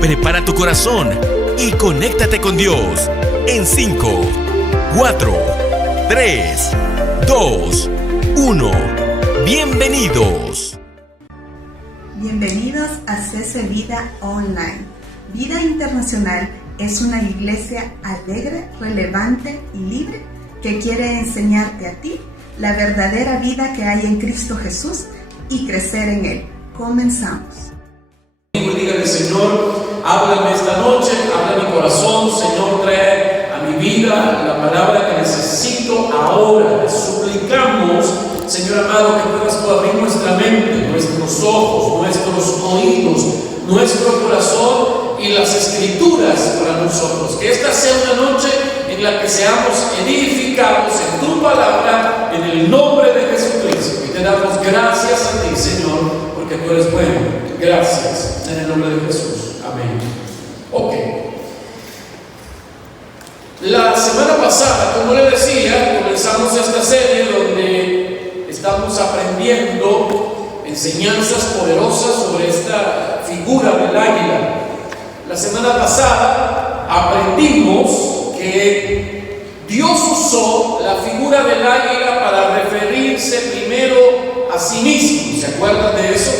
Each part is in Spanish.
Prepara tu corazón y conéctate con Dios en 5, 4, 3, 2, 1. Bienvenidos. Bienvenidos a CC Vida Online. Vida Internacional es una iglesia alegre, relevante y libre que quiere enseñarte a ti la verdadera vida que hay en Cristo Jesús y crecer en Él. Comenzamos. Dígale, Señor, háblame esta noche, habla mi corazón, Señor, trae a mi vida la palabra que necesito ahora. Te suplicamos, Señor amado, que puedas tú abrir nuestra mente, nuestros ojos, nuestros oídos, nuestro corazón y las escrituras para nosotros. Que esta sea una noche en la que seamos edificados en tu palabra, en el nombre de Jesucristo. Y te damos gracias a ti, Señor, porque tú eres bueno. Gracias, en el nombre de Jesús. Amén. Ok. La semana pasada, como le decía, comenzamos esta serie donde estamos aprendiendo enseñanzas poderosas sobre esta figura del águila. La semana pasada aprendimos que Dios usó la figura del águila para referirse primero a sí mismo. ¿Se acuerdan de eso?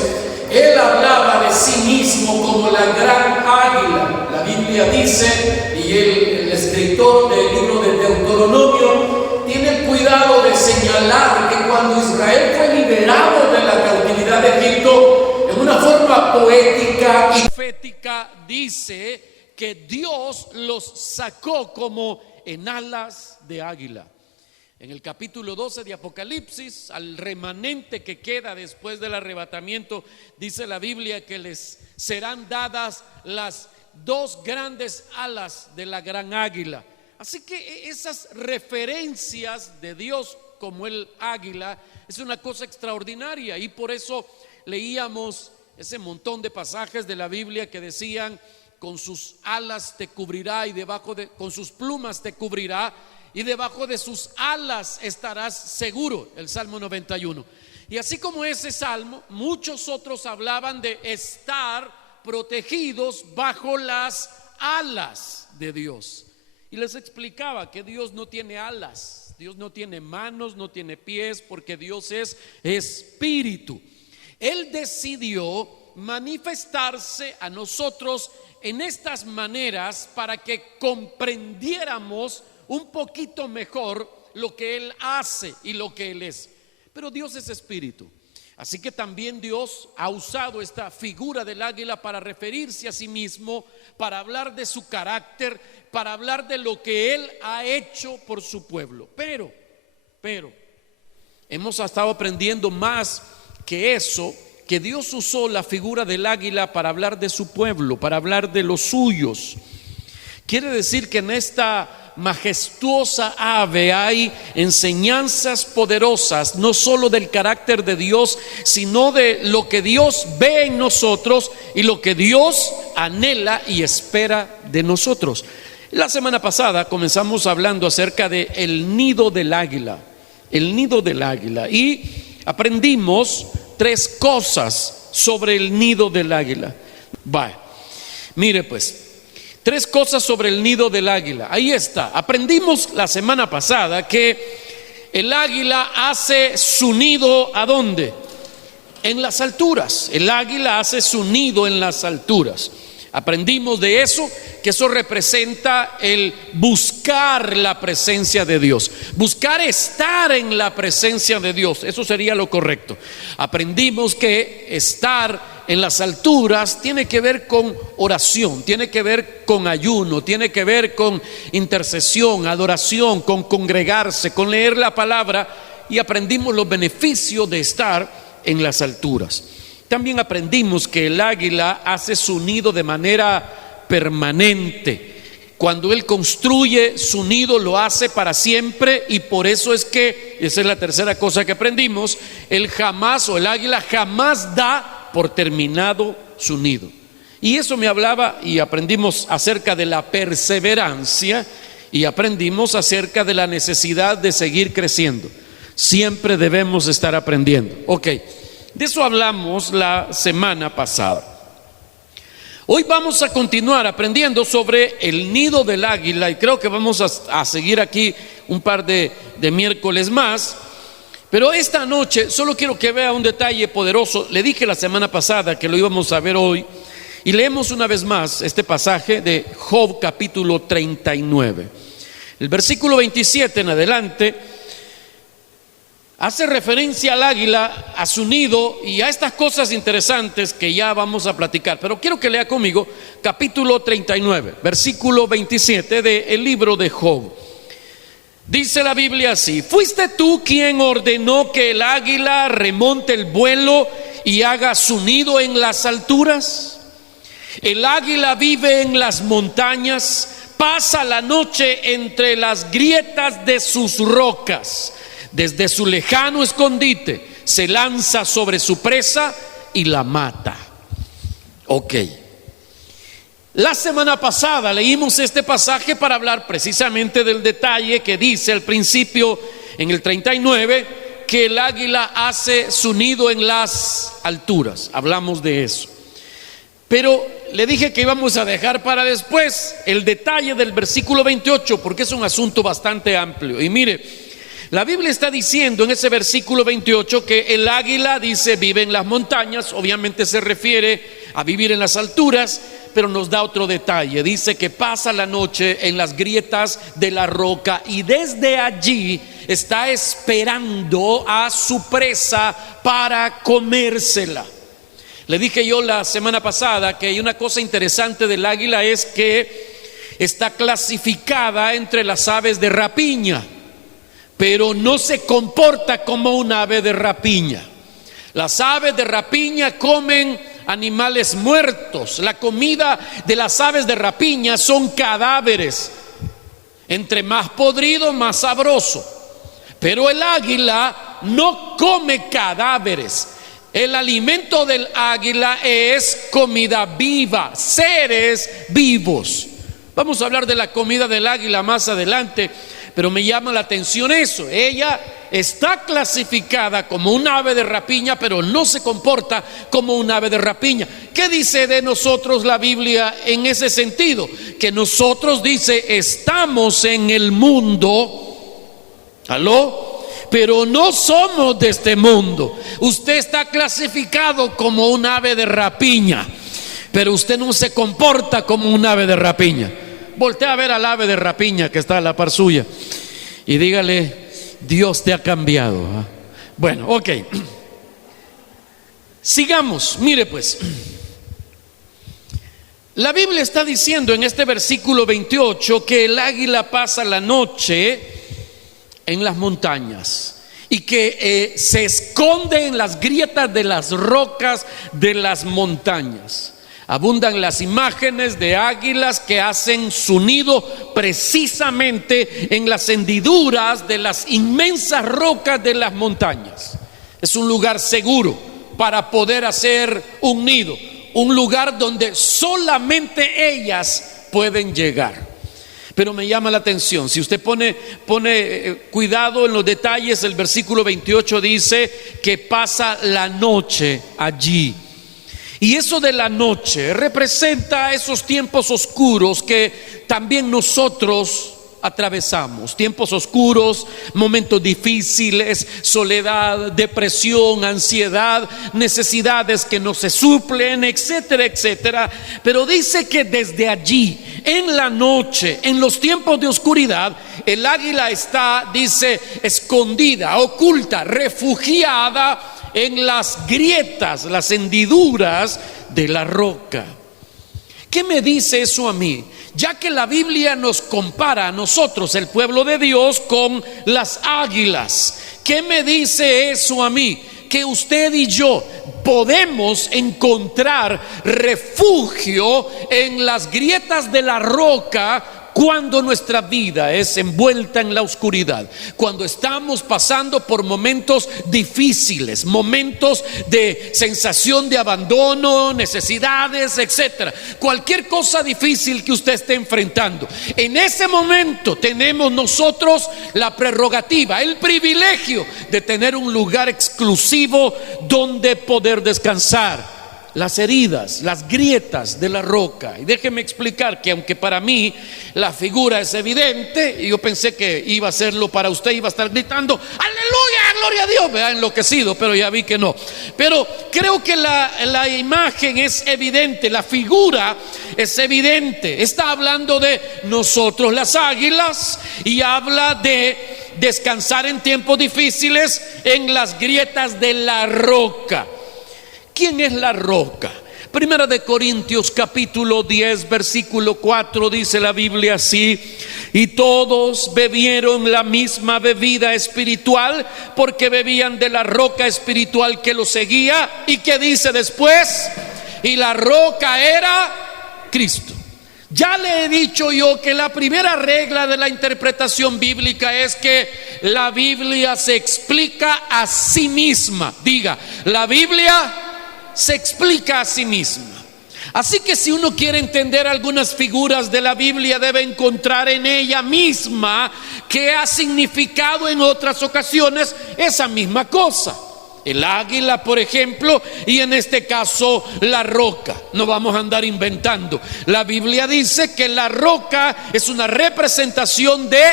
Él hablaba de sí mismo como la gran águila. La Biblia dice, y el escritor del libro de Deuteronomio tiene cuidado de señalar que cuando Israel fue liberado de la cautividad de Egipto, en una forma poética y profética dice que Dios los sacó como en alas de águila. En el capítulo 12 de Apocalipsis, al remanente que queda después del arrebatamiento, dice la Biblia que les serán dadas las dos grandes alas de la gran águila. Así que esas referencias de Dios como el águila es una cosa extraordinaria, y por eso leíamos ese montón de pasajes de la Biblia que decían: con sus alas te cubrirá y con sus plumas te cubrirá, y debajo de sus alas estarás seguro. El Salmo 91. Y así como ese salmo, muchos otros hablaban de estar protegidos bajo las alas de Dios. Y les explicaba que Dios no tiene alas, Dios no tiene manos, no tiene pies, porque Dios es espíritu. Él decidió manifestarse a nosotros en estas maneras para que comprendiéramos un poquito mejor lo que Él hace y lo que Él es. Pero Dios es espíritu, así que también Dios ha usado esta figura del águila para referirse a sí mismo, para hablar de su carácter, para hablar de lo que Él ha hecho por su pueblo. Pero hemos estado aprendiendo más que eso, que Dios usó la figura del águila para hablar de su pueblo, para hablar de los suyos. Quiere decir que en esta majestuosa ave hay enseñanzas poderosas, no solo del carácter de Dios, sino de lo que Dios ve en nosotros y lo que Dios anhela y espera de nosotros. La semana pasada comenzamos hablando acerca de el nido del águila, y aprendimos 3 cosas sobre el nido del águila. Mire pues, 3 cosas sobre el nido del águila. Ahí está. Aprendimos la semana pasada que el águila hace su nido ¿a dónde? En las alturas. El águila hace su nido en las alturas. Aprendimos de eso, que eso representa el buscar la presencia de Dios, buscar estar en la presencia de Dios. Eso sería lo correcto. Aprendimos que estar en las alturas tiene que ver con oración, tiene que ver con ayuno, tiene que ver con intercesión, adoración, con congregarse, con leer la palabra, y aprendimos los beneficios de estar en las alturas. También aprendimos que el águila hace su nido de manera permanente. cuando él construye su nido lo hace para siempre, y por eso es que, esa es la tercera cosa que aprendimos, él jamás, o el águila jamás da por terminado su nido. Y eso me hablaba, y aprendimos acerca de la perseverancia, y aprendimos acerca de la necesidad de seguir creciendo. Siempre debemos estar aprendiendo. Ok, de eso hablamos la semana pasada. Hoy vamos a continuar aprendiendo sobre el nido del águila, y creo que vamos a seguir aquí un par de miércoles más. Pero esta noche solo quiero que vea un detalle poderoso. Le dije la semana pasada que lo íbamos a ver hoy, y leemos una vez más este pasaje de Job capítulo 39. El versículo 27 en adelante hace referencia al águila, a su nido y a estas cosas interesantes que ya vamos a platicar. Pero quiero que lea conmigo capítulo 39, versículo 27 del libro de Job. Dice la Biblia así: ¿fuiste tú quien ordenó que el águila remonte el vuelo y haga su nido en las alturas? El águila vive en las montañas, pasa la noche entre las grietas de sus rocas. Desde su lejano escondite se lanza sobre su presa y la mata. Ok. La semana pasada leímos este pasaje para hablar precisamente del detalle que dice al principio en el 39, que el águila hace su nido en las alturas. Hablamos de eso. Pero le dije que íbamos a dejar para después el detalle del versículo 28, porque es un asunto bastante amplio. Y mire, la Biblia está diciendo en ese versículo 28 que el águila, dice, vive en las montañas. Obviamente se refiere a vivir en las alturas, pero nos da otro detalle. Dice que pasa la noche en las grietas de la roca, y desde allí está esperando a su presa para comérsela. Le dije yo la semana pasada que hay una cosa interesante del águila, es que está clasificada entre las aves de rapiña, pero no se comporta como un ave de rapiña. Las aves de rapiña comen animales muertos. La comida de las aves de rapiña son cadáveres. Entre más podrido, más sabroso. Pero el águila no come cadáveres. El alimento del águila es comida viva, seres vivos. Vamos a hablar de la comida del águila más adelante, pero me llama la atención eso. Ella está clasificada como un ave de rapiña, pero no se comporta como un ave de rapiña. ¿Qué dice de nosotros la Biblia en ese sentido? Que nosotros, dice, estamos en el mundo. ¿Aló? Pero no somos de este mundo. Usted está clasificado como un ave de rapiña, pero usted no se comporta como un ave de rapiña. Voltea a ver al ave de rapiña que está a la par suya y dígale: Dios te ha cambiado. Bueno, ok. Sigamos. Mire pues, la Biblia está diciendo en este versículo 28 que el águila pasa la noche en las montañas y que se esconde en las grietas de las rocas de las montañas. Abundan las imágenes de águilas que hacen su nido precisamente en las hendiduras de las inmensas rocas de las montañas. Es un lugar seguro para poder hacer un nido, un lugar donde solamente ellas pueden llegar. Pero me llama la atención, si usted pone cuidado en los detalles, el versículo 28 dice que pasa la noche allí. Y eso de la noche representa esos tiempos oscuros que también nosotros atravesamos. Tiempos oscuros, momentos difíciles, soledad, depresión, ansiedad, necesidades que no se suplen, etcétera, etcétera. Pero dice que desde allí, en la noche, en los tiempos de oscuridad, el águila está, dice, escondida, oculta, refugiada en las grietas, las hendiduras de la roca. ¿Qué me dice eso a mí? Ya que la Biblia nos compara a nosotros, el pueblo de Dios, con las águilas. ¿Qué me dice eso a mí? Que usted y yo podemos encontrar refugio en las grietas de la roca cuando nuestra vida es envuelta en la oscuridad, cuando estamos pasando por momentos difíciles, momentos de sensación de abandono, necesidades, etcétera, cualquier cosa difícil que usted esté enfrentando, en ese momento tenemos nosotros la prerrogativa, el privilegio de tener un lugar exclusivo donde poder descansar. Las heridas, las grietas de la roca. Y déjeme explicar que aunque para mí la figura es evidente, y yo pensé que iba a hacerlo para usted, iba a estar gritando aleluya, gloria a Dios, me ha enloquecido, pero ya vi que no. Pero creo que la imagen es evidente, la figura es evidente. Está hablando de nosotros las águilas y habla de descansar en tiempos difíciles en las grietas de la roca. ¿Quién es la roca? Primera de Corintios capítulo 10 versículo 4 dice la Biblia así: y todos bebieron la misma bebida espiritual porque bebían de la roca espiritual que los seguía. ¿Y qué dice después? Y la roca era Cristo. Ya le he dicho yo que la primera regla de la interpretación bíblica es que la Biblia se explica a sí misma. Diga, la Biblia se explica a sí misma. Así que si uno quiere entender algunas figuras de la Biblia, debe encontrar en ella misma que ha significado en otras ocasiones esa misma cosa. El águila, por ejemplo, y en este caso la roca. No vamos a andar inventando. La Biblia dice que la roca es una representación de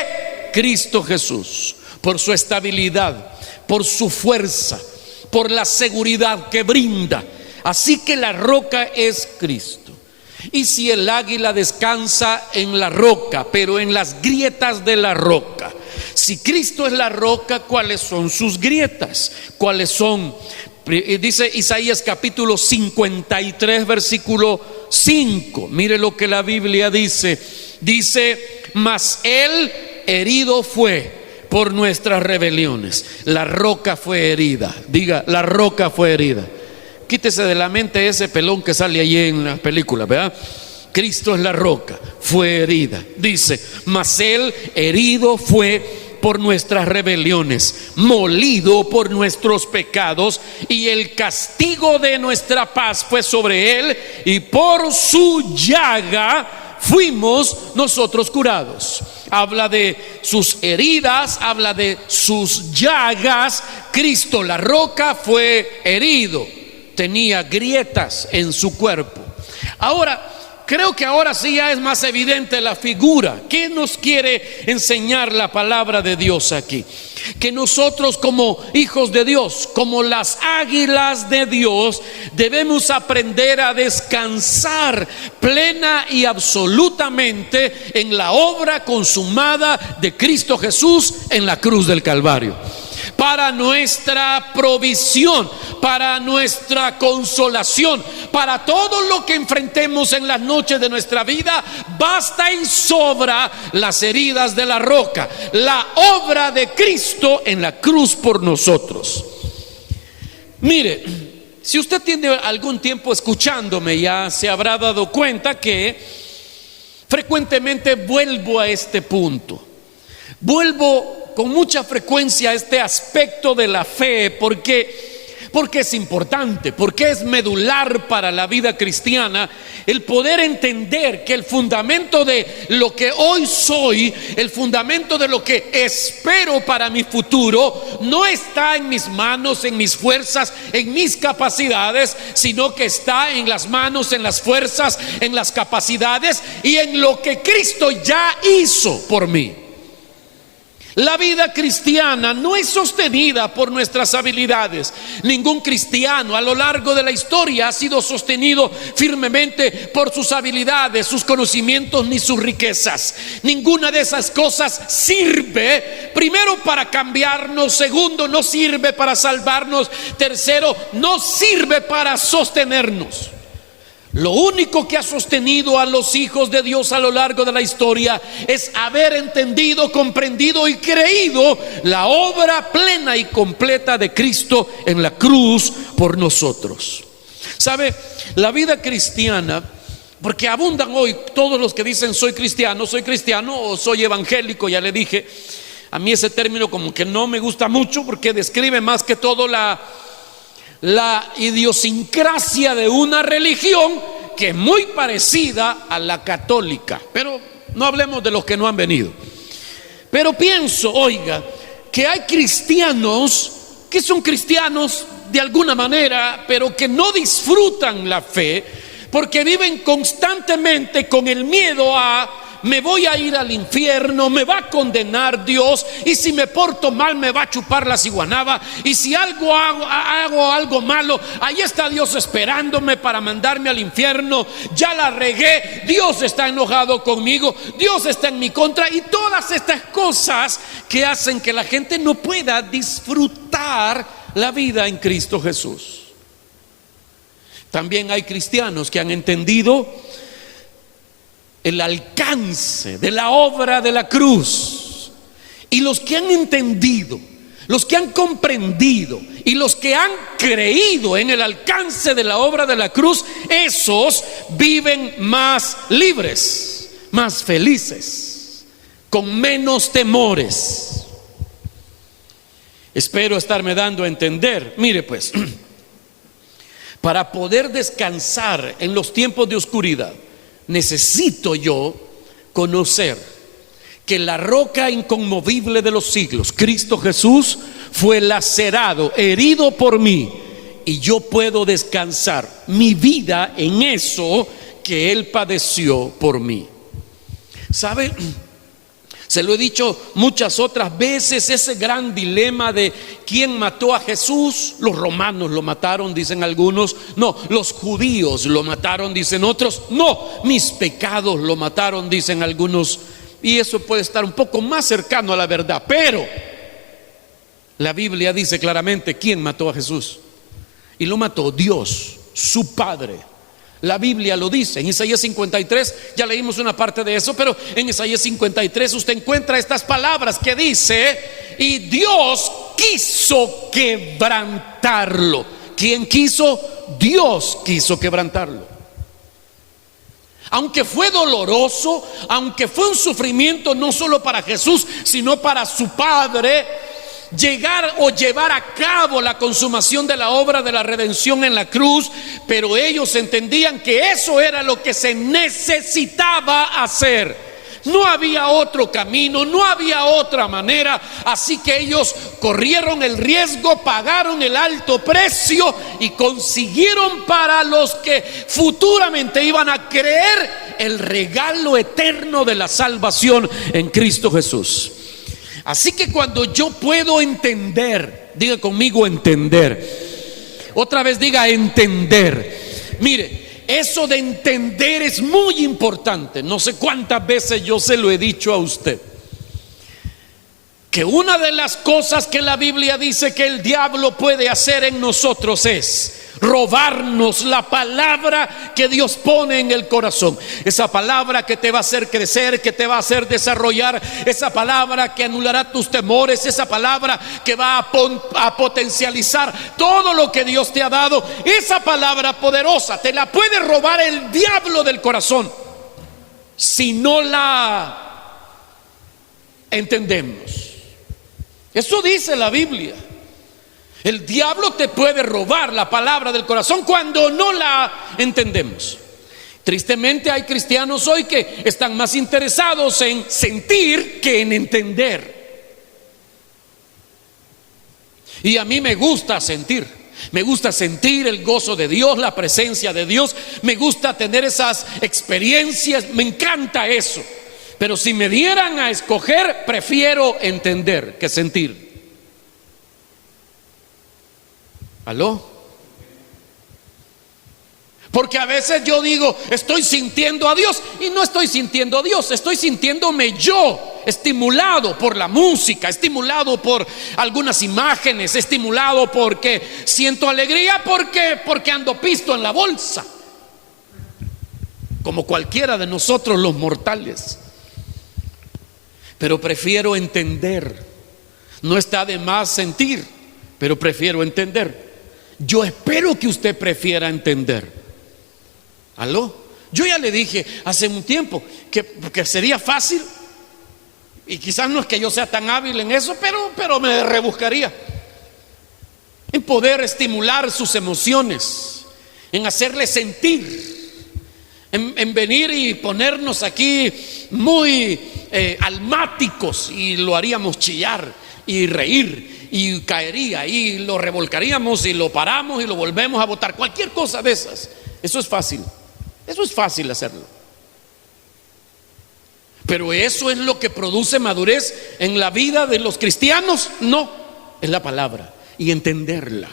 Cristo Jesús, por su estabilidad, por su fuerza, por la seguridad que brinda. Así que la roca es Cristo. Y si el águila descansa en la roca, pero en las grietas de la roca, si Cristo es la roca, ¿cuáles son sus grietas? ¿Cuáles son? Dice Isaías capítulo 53 versículo 5. Mire lo que la Biblia dice. Dice, mas él herido fue por nuestras rebeliones. La roca fue herida. Diga, la roca fue herida. Quítese de la mente ese pelón que sale allí en la película, ¿verdad? Cristo es la roca, fue herida. Dice, mas él herido fue por nuestras rebeliones, molido por nuestros pecados, y el castigo de nuestra paz fue sobre él, y por su llaga fuimos nosotros curados. Habla de sus heridas, habla de sus llagas. Cristo, la roca, fue herido, tenía grietas en su cuerpo. Ahora, creo que ahora sí ya es más evidente la figura. ¿Qué nos quiere enseñar la palabra de Dios aquí? Que nosotros como hijos de Dios, como las águilas de Dios, debemos aprender a descansar plena y absolutamente en la obra consumada de Cristo Jesús en la cruz del Calvario. Para nuestra provisión, para nuestra consolación, para todo lo que enfrentemos en las noches de nuestra vida, basta y sobra las heridas de la roca, la obra de Cristo en la cruz por nosotros. Mire, si usted tiene algún tiempo escuchándome, ya se habrá dado cuenta que frecuentemente vuelvo a este punto. Vuelvo con mucha frecuencia a este aspecto de la fe, porque es importante, porque es medular para la vida cristiana el poder entender que el fundamento de lo que hoy soy, el fundamento de lo que espero para mi futuro, no está en mis manos, en mis fuerzas, en mis capacidades, sino que está en las manos, en las fuerzas, en las capacidades y en lo que Cristo ya hizo por mí. La vida cristiana no es sostenida por nuestras habilidades. Ningún cristiano a lo largo de la historia ha sido sostenido firmemente por sus habilidades, sus conocimientos ni sus riquezas. Ninguna de esas cosas sirve, primero, para cambiarnos; segundo, no sirve para salvarnos; tercero, no sirve para sostenernos. Lo único que ha sostenido a los hijos de Dios a lo largo de la historia es haber entendido, comprendido y creído la obra plena y completa de Cristo en la cruz por nosotros. ¿Sabe? La vida cristiana Porque abundan hoy todos los que dicen soy cristiano o soy evangélico. Ya le dije, a mí ese término como que no me gusta mucho, porque describe más que todo la idiosincrasia de una religión que es muy parecida a la católica. Pero no hablemos de los que no han venido. Pero pienso, oiga, que hay cristianos que son cristianos de alguna manera, pero que no disfrutan la fe, porque viven constantemente con el miedo a: me voy a ir al infierno, me va a condenar Dios, y si me porto mal me va a chupar la ciguanaba, y si hago algo malo, ahí está Dios esperándome para mandarme al infierno. Ya la regué, Dios está enojado conmigo, Dios está en mi contra, y todas estas cosas que hacen que la gente no pueda disfrutar la vida en Cristo Jesús. También hay cristianos que han entendido el alcance de la obra de la cruz, y los que han entendido, los que han comprendido y los que han creído en el alcance de la obra de la cruz, esos viven más libres, más felices, con menos temores. Espero estarme dando a entender. Mire pues, para poder descansar en los tiempos de oscuridad, necesito yo conocer que la roca inconmovible de los siglos, Cristo Jesús, fue lacerado, herido por mí, y yo puedo descansar mi vida en eso que Él padeció por mí. ¿Sabe? Se lo he dicho muchas otras veces, ese gran dilema de quién mató a Jesús. Los romanos lo mataron, dicen algunos. No, los judíos lo mataron, dicen otros. No, mis pecados lo mataron, dicen algunos. Y eso puede estar un poco más cercano a la verdad. Pero la Biblia dice claramente quién mató a Jesús. Y lo mató Dios, su Padre. La Biblia lo dice en Isaías 53, ya leímos una parte de eso, pero en Isaías 53 usted encuentra estas palabras que dice: y Dios quiso quebrantarlo. ¿Quién quiso? Dios quiso quebrantarlo. Aunque fue doloroso, aunque fue un sufrimiento no solo para Jesús, sino para su Padre, llegar o llevar a cabo la consumación de la obra de la redención en la cruz, pero ellos entendían que eso era lo que se necesitaba hacer. No había otro camino, no había otra manera, así que ellos corrieron el riesgo, pagaron el alto precio y consiguieron para los que futuramente iban a creer el regalo eterno de la salvación en Cristo Jesús. Así que cuando yo puedo entender, diga conmigo entender, otra vez diga entender. Mire, eso de entender es muy importante. No sé cuántas veces yo se lo he dicho a usted, que una de las cosas que la Biblia dice que el diablo puede hacer en nosotros es robarnos la palabra que Dios pone en el corazón. Esa palabra que te va a hacer crecer, que te va a hacer desarrollar, esa palabra que anulará tus temores, esa palabra que va a potencializar todo lo que Dios te ha dado. Esa palabra poderosa te la puede robar el diablo del corazón si no la entendemos. Eso dice la Biblia. El diablo te puede robar la palabra del corazón cuando no la entendemos. Tristemente hay cristianos hoy que están más interesados en sentir que en entender. Y a mí me gusta sentir. Me gusta sentir el gozo de Dios, la presencia de Dios. Me gusta tener esas experiencias. Me encanta eso. Pero si me dieran a escoger, prefiero entender que sentir. ¿Aló? Porque a veces yo digo, estoy sintiendo a Dios, y no estoy sintiendo a Dios, estoy sintiéndome yo, estimulado por la música, estimulado por algunas imágenes, estimulado porque siento alegría, porque ando pisto en la bolsa, como cualquiera de nosotros los mortales. Pero prefiero entender. No está de más sentir, pero prefiero entender. Yo espero que usted prefiera entender. ¿Aló? Yo ya le dije hace un tiempo que sería fácil, y quizás no es que yo sea tan hábil en eso, pero me rebuscaría en poder estimular sus emociones, en hacerle sentir, en venir y ponernos aquí muy almáticos, y lo haríamos chillar y reír, y caería y lo revolcaríamos y lo paramos y lo volvemos a botar, cualquier cosa de esas. Eso es fácil hacerlo. Pero ¿eso es lo que produce madurez en la vida de los cristianos? No, es la palabra y entenderla.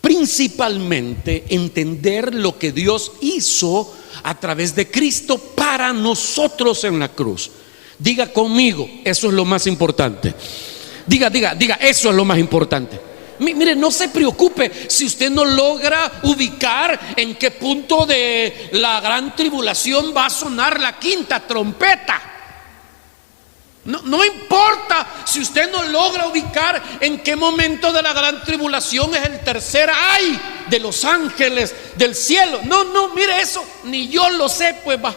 Principalmente entender lo que Dios hizo a través de Cristo para nosotros en la cruz. Diga conmigo, eso es lo más importante. Diga, eso es lo más importante. Mire, no se preocupe si usted no logra ubicar en qué punto de la gran tribulación va a sonar la quinta trompeta. No importa si usted no logra ubicar en qué momento de la gran tribulación es el tercer ay de los ángeles del cielo. No, mire, eso ni yo lo sé, pues va.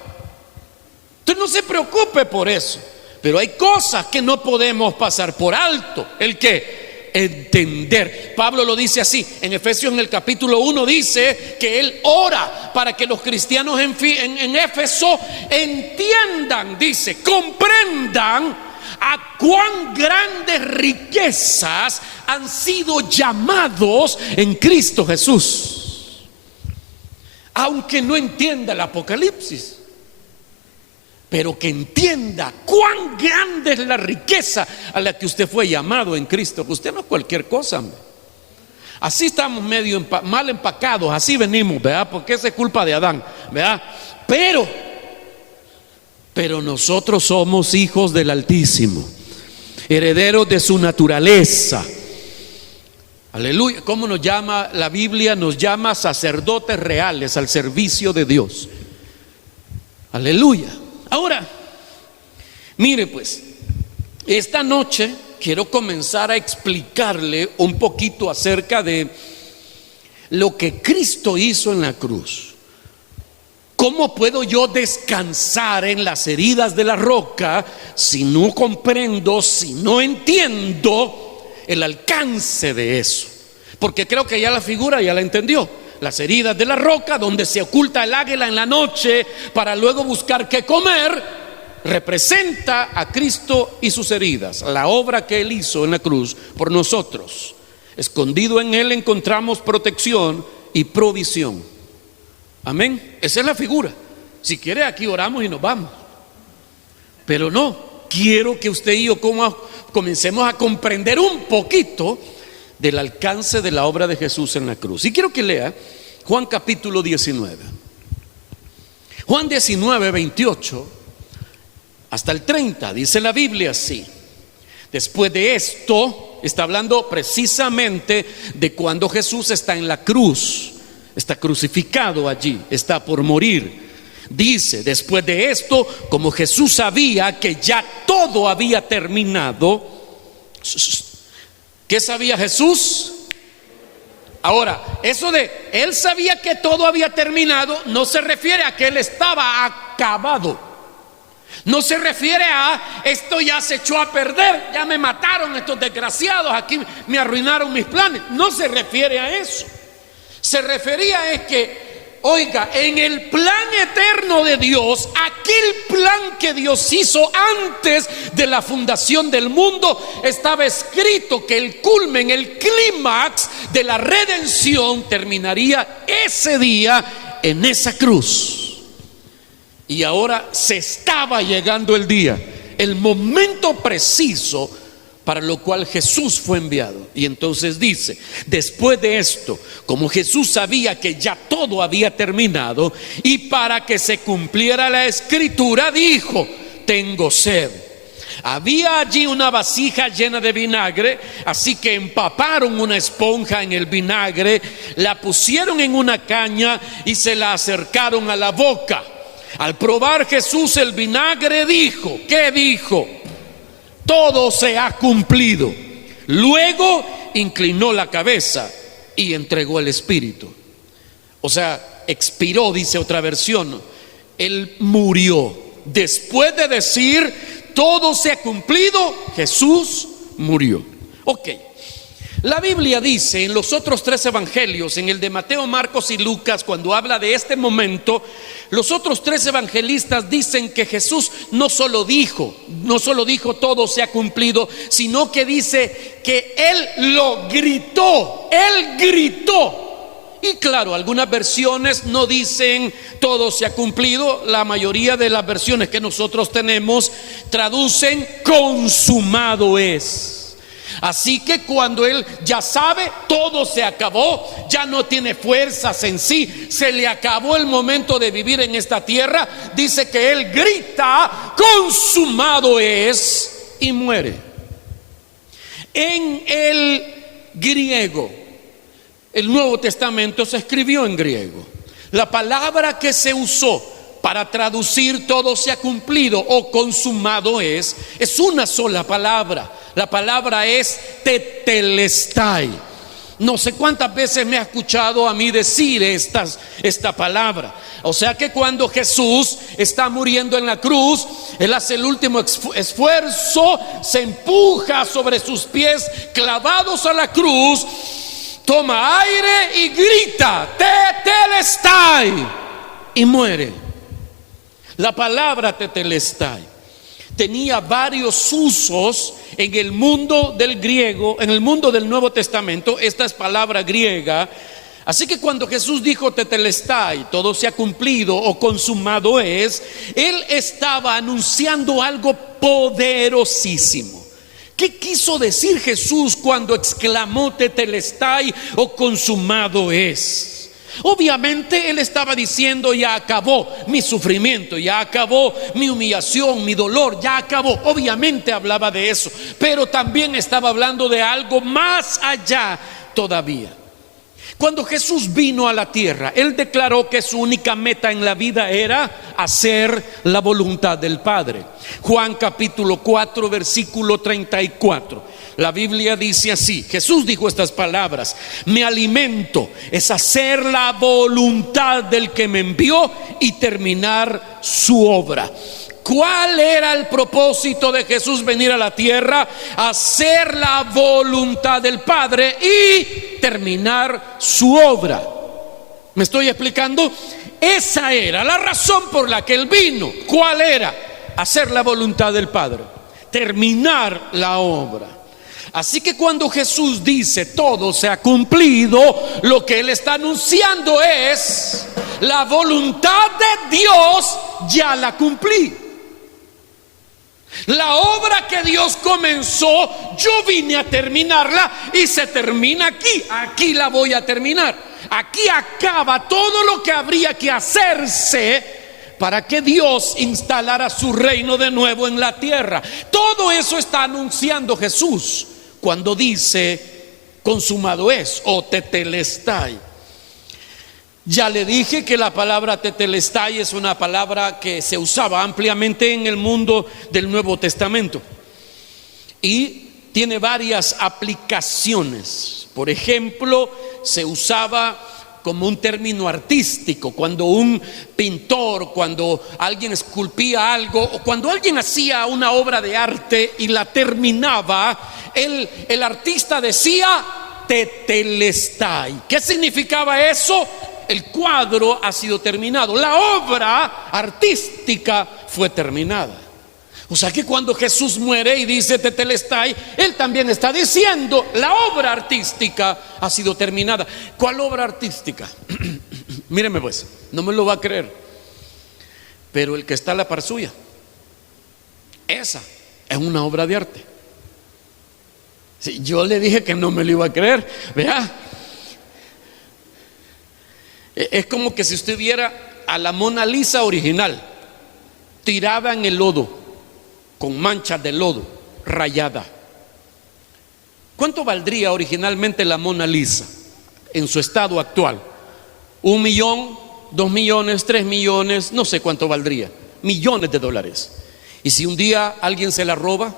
Usted no se preocupe por eso. Pero hay cosas que no podemos pasar por alto. ¿El qué? Entender. Pablo lo dice así en Efesios, en el capítulo 1, dice que él ora para que los cristianos en Éfeso entiendan, dice, comprendan a cuán grandes riquezas han sido llamados en Cristo Jesús. Aunque no entienda el Apocalipsis, pero que entienda cuán grande es la riqueza a la que usted fue llamado en Cristo. Usted no es cualquier cosa, hombre. Así estamos medio mal empacados, así venimos, ¿verdad? Porque esa es culpa de Adán, ¿verdad? Pero nosotros somos hijos del Altísimo, herederos de su naturaleza. Aleluya. ¿Cómo nos llama la Biblia? Nos llama sacerdotes reales al servicio de Dios. Aleluya. Ahora, mire pues, esta noche quiero comenzar a explicarle un poquito acerca de lo que Cristo hizo en la cruz. ¿Cómo puedo yo descansar en las heridas de la roca si no comprendo, si no entiendo el alcance de eso? Porque creo que ya la figura ya la entendió. Las heridas de la roca, donde se oculta el águila en la noche para luego buscar qué comer, representa a Cristo y sus heridas, la obra que Él hizo en la cruz por nosotros. Escondido en Él encontramos protección y provisión. Amén. Esa es la figura. Si quiere, aquí oramos y nos vamos. Pero no, quiero que usted y yo comencemos a comprender un poquito del alcance de la obra de Jesús en la cruz. Y quiero que lea Juan capítulo 19. Juan 19, 28 hasta el 30, dice la Biblia así. Después de esto, está hablando precisamente de cuando Jesús está en la cruz, está crucificado allí, está por morir. Dice, después de esto, como Jesús sabía que ya todo había terminado. ¿Qué sabía Jesús? Ahora, eso de Él sabía que todo había terminado no se refiere a que Él estaba acabado. No se refiere a esto ya se echó a perder, ya me mataron estos desgraciados, aquí me arruinaron mis planes. No se refiere a eso. Se refería es que, oiga, en el plan eterno de Dios, aquel plan que Dios hizo antes de la fundación del mundo, estaba escrito que el culmen, el clímax de la redención terminaría ese día en esa cruz. Y ahora se estaba llegando el día, el momento preciso para lo cual Jesús fue enviado. Y entonces dice, después de esto, como Jesús sabía que ya todo había terminado, y para que se cumpliera la escritura, dijo, tengo sed. Había allí una vasija llena de vinagre, así que empaparon una esponja en el vinagre, la pusieron en una caña y se la acercaron a la boca. Al probar Jesús el vinagre, dijo, ¿qué dijo? Todo se ha cumplido. Luego inclinó la cabeza y entregó el espíritu. O sea, expiró, dice otra versión. Él murió. Después de decir todo se ha cumplido, Jesús murió. Ok. La Biblia dice en los otros 3 evangelios, en el de Mateo, Marcos y Lucas, cuando habla de este momento, los otros 3 evangelistas dicen que Jesús no solo dijo todo se ha cumplido, sino que dice que Él lo gritó, Él gritó. Y claro, algunas versiones no dicen todo se ha cumplido. La mayoría de las versiones que nosotros tenemos traducen consumado es. Así que cuando Él ya sabe, todo se acabó, ya no tiene fuerzas en sí, se le acabó el momento de vivir en esta tierra, dice que Él grita, consumado es, y muere. En el griego, el Nuevo Testamento se escribió en griego. La palabra que se usó para traducir todo se ha cumplido o consumado es una sola palabra. La palabra es tetelestai. No sé cuántas veces me ha escuchado a mí decir esta palabra. O sea que cuando Jesús está muriendo en la cruz, Él hace el último esfuerzo, se empuja sobre sus pies clavados a la cruz, toma aire y grita tetelestai y muere. La palabra tetelestai tenía varios usos en el mundo del griego, en el mundo del Nuevo Testamento. Esta es palabra griega. Así que cuando Jesús dijo tetelestai, todo se ha cumplido o consumado es, Él estaba anunciando algo poderosísimo. ¿Qué quiso decir Jesús cuando exclamó tetelestai o consumado es? Obviamente Él estaba diciendo ya acabó mi sufrimiento, ya acabó mi humillación, mi dolor, ya acabó. Obviamente hablaba de eso, pero también estaba hablando de algo más allá todavía. Cuando Jesús vino a la tierra, Él declaró que su única meta en la vida era hacer la voluntad del Padre. Juan capítulo 4 versículo 34. La Biblia dice así, Jesús dijo estas palabras: mi alimento es hacer la voluntad del que me envió y terminar su obra. ¿Cuál era el propósito de Jesús venir a la tierra? Hacer la voluntad del Padre y terminar su obra. ¿Me estoy explicando? Esa era la razón por la que Él vino. ¿Cuál era? Hacer la voluntad del Padre, terminar la obra. Así que cuando Jesús dice todo se ha cumplido, lo que Él está anunciando es: la voluntad de Dios ya la cumplí. La obra que Dios comenzó, yo vine a terminarla y se termina aquí. Aquí la voy a terminar. Aquí acaba todo lo que habría que hacerse para que Dios instalara su reino de nuevo en la tierra. Todo eso está anunciando Jesús cuando dice consumado es o tetelestai. Ya le dije que la palabra tetelestai es una palabra que se usaba ampliamente en el mundo del Nuevo Testamento y tiene varias aplicaciones. Por ejemplo, se usaba como un término artístico cuando un pintor, cuando alguien esculpía algo o cuando alguien hacía una obra de arte y la terminaba, el artista decía tetelestai. ¿Qué significaba eso? El cuadro ha sido terminado, la obra artística fue terminada. O sea que cuando Jesús muere y dice tetelestai, Él también está diciendo la obra artística ha sido terminada. ¿Cuál obra artística? Míreme pues, no me lo va a creer, pero el que está a la par suya, esa es una obra de arte. Sí, yo le dije que no me lo iba a creer. Vea, es como que si usted viera a la Mona Lisa original tirada en el lodo, con manchas de lodo, rayada. ¿Cuánto valdría originalmente la Mona Lisa en su estado actual? 1 millón, 2 millones, 3 millones, no sé cuánto valdría. Millones de dólares. Y si un día alguien se la roba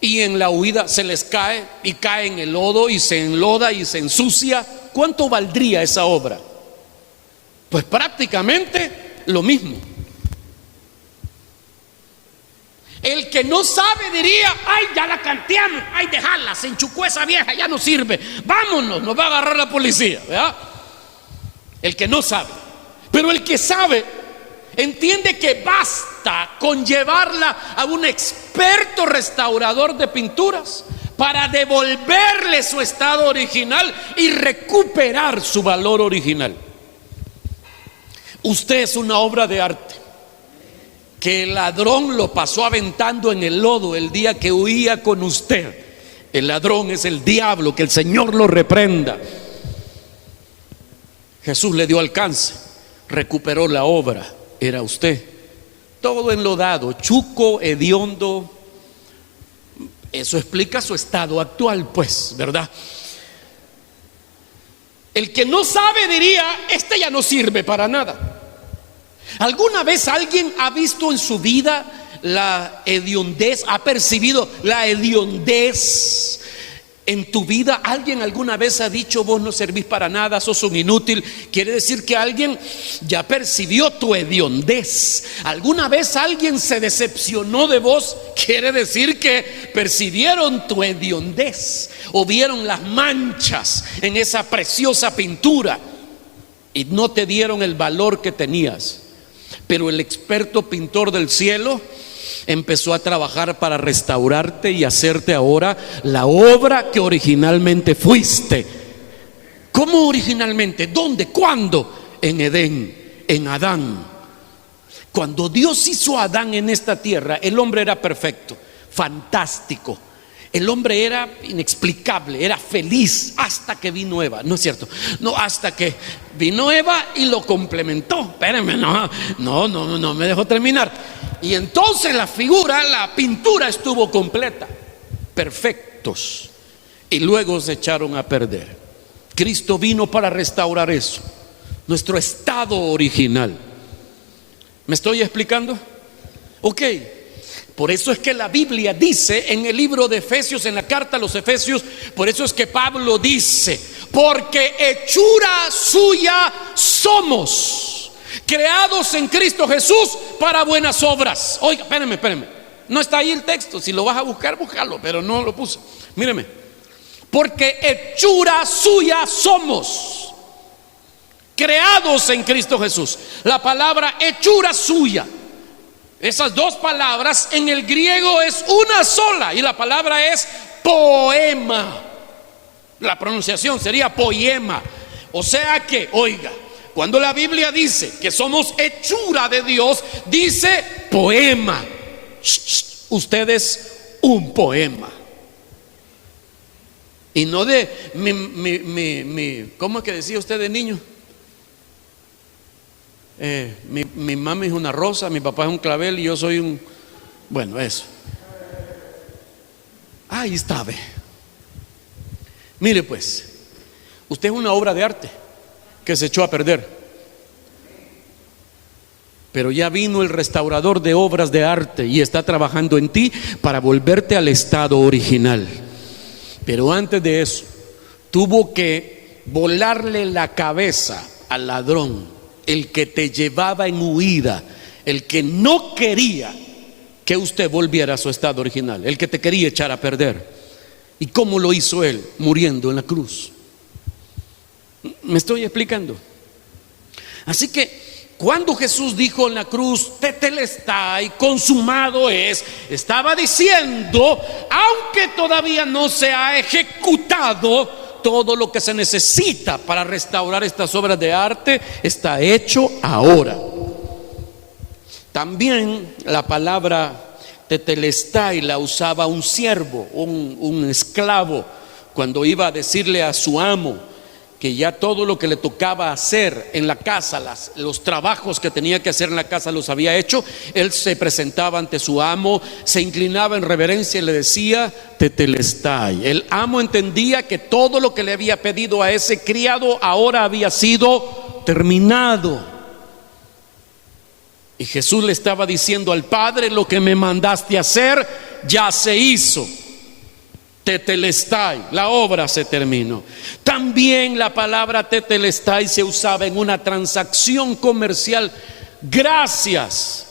y en la huida se les cae y cae en el lodo y se enloda y se ensucia, ¿cuánto valdría esa obra? Pues prácticamente lo mismo. El que no sabe diría: ay, ya la canteamos, ay, déjala, se enchucó esa vieja, ya no sirve, vámonos, nos va a agarrar la policía, ¿verdad? El que no sabe. Pero el que sabe entiende que basta con llevarla a un experto restaurador de pinturas para devolverle su estado original y recuperar su valor original. Usted es una obra de arte que el ladrón lo pasó aventando en el lodo el día que huía con usted. El ladrón es el diablo, que el Señor lo reprenda. Jesús le dio alcance, recuperó la obra, era usted. Todo enlodado, chuco, hediondo. Eso explica su estado actual, pues, ¿verdad? El que no sabe diría: este ya no sirve para nada. ¿Alguna vez alguien ha visto en su vida la hediondez? ¿Ha percibido la hediondez en tu vida? ¿Alguien alguna vez ha dicho: vos no servís para nada, sos un inútil? Quiere decir que alguien ya percibió tu hediondez. ¿Alguna vez alguien se decepcionó de vos? Quiere decir que percibieron tu hediondez o vieron las manchas en esa preciosa pintura y no te dieron el valor que tenías. Pero el experto pintor del cielo empezó a trabajar para restaurarte y hacerte ahora la obra que originalmente fuiste. ¿Cómo originalmente? ¿Dónde? ¿Cuándo? En Edén, en Adán. Cuando Dios hizo a Adán en esta tierra, el hombre era perfecto, fantástico. El hombre era inexplicable, era feliz hasta que vino Eva. No es cierto, no, hasta que vino Eva y lo complementó. Espérenme, no me dejó terminar. Y entonces la figura, la pintura estuvo completa, perfectos. Y luego se echaron a perder. Cristo vino para restaurar eso, nuestro estado original. ¿Me estoy explicando? Ok. Por eso es que la Biblia dice en el libro de Efesios, en la carta a los Efesios, por eso es que Pablo dice: porque hechura suya somos, creados en Cristo Jesús para buenas obras. Oiga, espérenme, no está ahí el texto. Si lo vas a buscar, búscalo, pero no lo puse. Míreme: porque hechura suya somos, creados en Cristo Jesús. La palabra hechura suya, esas dos palabras en el griego es una sola, y la palabra es poema. La pronunciación sería poema. O sea que, oiga, cuando la Biblia dice que somos hechura de Dios, dice poema. Usted es un poema. Y no de ¿cómo es que decía usted de niño? Mi mami es una rosa, mi papá es un clavel y yo soy un... Bueno, eso. Ahí está, ve. Mire pues, usted es una obra de arte que se echó a perder. Pero ya vino el restaurador de obras de arte y está trabajando en ti para volverte al estado original. Pero antes de eso, tuvo que volarle la cabeza al ladrón, el que te llevaba en huida, el que no quería que usted volviera a su estado original, el que te quería echar a perder. ¿Y cómo lo hizo él? Muriendo en la cruz. ¿Me estoy explicando? Así que cuando Jesús dijo en la cruz: tetelestai, consumado es, estaba diciendo: aunque todavía no se ha ejecutado todo lo que se necesita para restaurar estas obras de arte, está hecho ahora. También la palabra tetelestai la usaba un siervo, un esclavo, cuando iba a decirle a su amo que ya todo lo que le tocaba hacer en la casa, los trabajos que tenía que hacer en la casa los había hecho. Él se presentaba ante su amo, se inclinaba en reverencia y le decía: tetelestai. El amo entendía que todo lo que le había pedido a ese criado ahora había sido terminado. Y Jesús le estaba diciendo al Padre: lo que me mandaste a hacer ya se hizo. Tetelestai, la obra se terminó. También la palabra tetelestai se usaba en una transacción comercial. Gracias,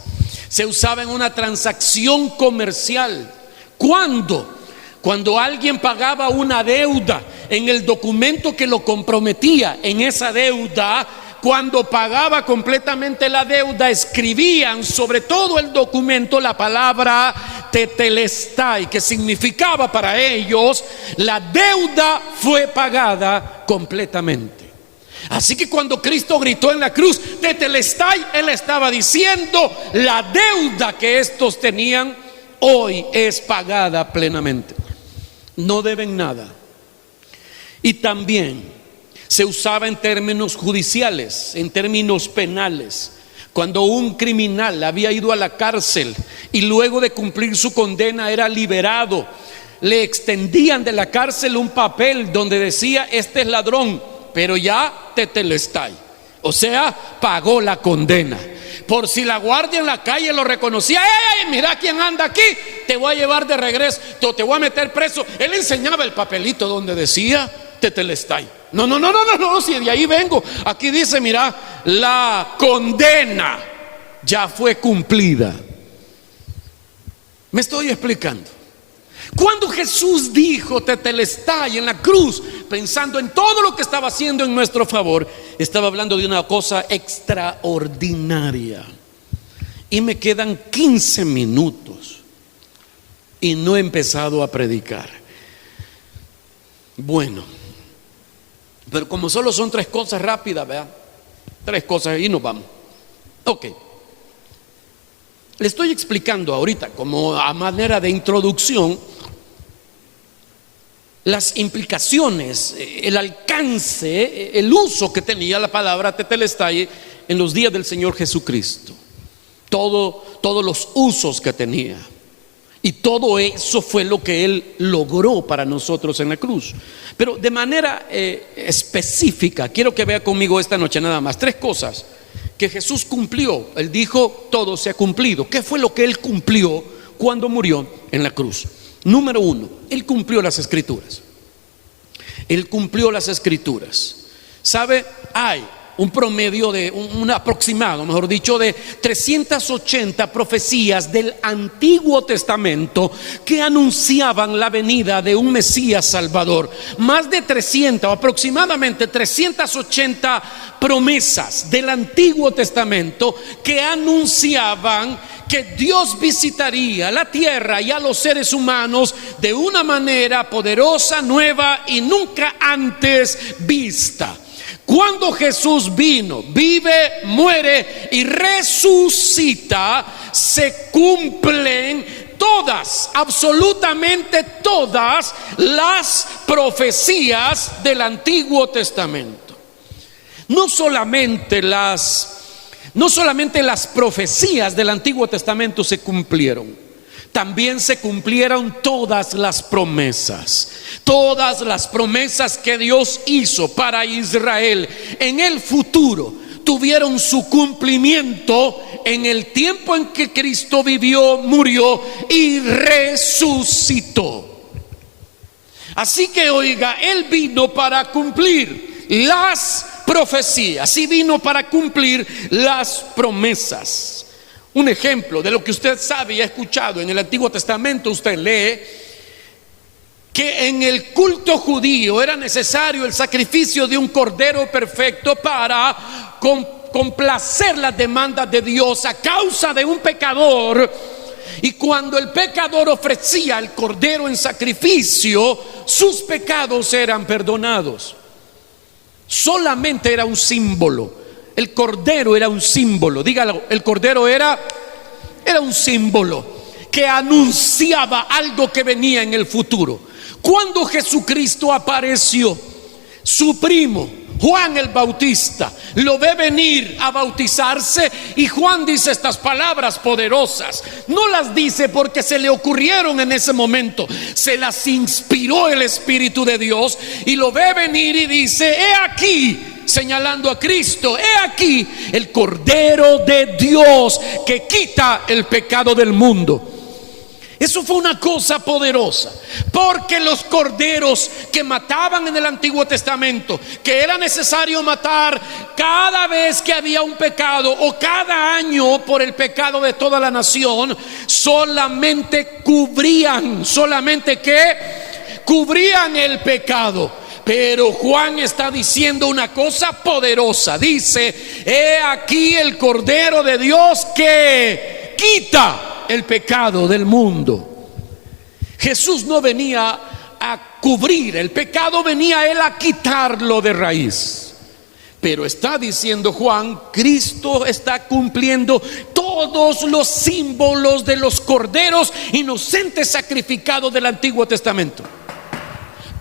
Se usaba en una transacción comercial. ¿Cuándo? Cuando alguien pagaba una deuda, en el documento que lo comprometía en esa deuda, cuando pagaba completamente la deuda, escribían sobre todo el documento la palabra tetelestai, que significaba para ellos: la deuda fue pagada completamente. Así que cuando Cristo gritó en la cruz tetelestai, Él estaba diciendo: la deuda que estos tenían hoy es pagada plenamente. No deben nada. Y también se usaba en términos judiciales, en términos penales. Cuando un criminal había ido a la cárcel y luego de cumplir su condena era liberado, le extendían de la cárcel un papel donde decía: este es ladrón, pero ya tetelestai, o sea, pagó la condena. Por si la guardia en la calle lo reconocía: ¡Ey, mira quién anda aquí! Te voy a llevar de regreso, te voy a meter preso. Él enseñaba el papelito donde decía tetelestai. No, si de ahí vengo. Aquí dice: mira, la condena ya fue cumplida. ¿Me estoy explicando? Cuando Jesús dijo tetelestai en la cruz, pensando en todo lo que estaba haciendo en nuestro favor, estaba hablando de una cosa extraordinaria. Y me quedan 15 minutos y no he empezado a predicar. Bueno, pero como solo son 3 cosas rápidas, ¿verdad? 3 cosas y nos vamos. Ok. Le estoy explicando ahorita, como a manera de introducción, las implicaciones, el alcance, el uso que tenía la palabra tetelestai en los días del Señor Jesucristo. Todos los usos que tenía. Y todo eso fue lo que Él logró para nosotros en la cruz. Pero de manera específica, quiero que vea conmigo esta noche nada más 3 cosas que Jesús cumplió. Él dijo: todo se ha cumplido. ¿Qué fue lo que Él cumplió cuando murió en la cruz? Número 1, Él cumplió las escrituras. Él cumplió las escrituras. ¿Sabe? Hay un promedio de un aproximado, mejor dicho, de 380 profecías del Antiguo Testamento que anunciaban la venida de un Mesías Salvador. Más de 300 o aproximadamente 380 promesas del Antiguo Testamento que anunciaban que Dios visitaría la tierra y a los seres humanos de una manera poderosa, nueva y nunca antes vista. Cuando Jesús vino, vive, muere y resucita, se cumplen todas, absolutamente todas las profecías del Antiguo Testamento. No solamente las profecías del Antiguo Testamento se cumplieron, también se cumplieron todas las promesas. Todas las promesas que Dios hizo para Israel en el futuro tuvieron su cumplimiento en el tiempo en que Cristo vivió, murió y resucitó. Así que oiga, Él vino para cumplir las profecías y vino para cumplir las promesas. Un ejemplo de lo que usted sabe y ha escuchado en el Antiguo Testamento, usted lee que en el culto judío era necesario el sacrificio de un cordero perfecto para complacer las demandas de Dios a causa de un pecador. Y cuando el pecador ofrecía el cordero en sacrificio, sus pecados eran perdonados. Solamente era un símbolo. El cordero era un símbolo. Dígalo, el cordero era un símbolo que anunciaba algo que venía en el futuro. Cuando Jesucristo apareció, su primo Juan el Bautista lo ve venir a bautizarse, y Juan dice estas palabras poderosas. No las dice porque se le ocurrieron en ese momento, se las inspiró el Espíritu de Dios, y lo ve venir y dice: he aquí, señalando a Cristo, he aquí el Cordero de Dios que quita el pecado del mundo. Eso fue una cosa poderosa, porque los corderos que mataban en el Antiguo Testamento, que era necesario matar cada vez que había un pecado o cada año por el pecado de toda la nación, solamente cubrían el pecado. Pero Juan está diciendo una cosa poderosa. Dice: he aquí el Cordero de Dios que quita el pecado del mundo. Jesús no venía a cubrir el pecado, venía él a quitarlo de raíz. Pero está diciendo Juan, Cristo está cumpliendo todos los símbolos de los corderos inocentes sacrificados del Antiguo Testamento.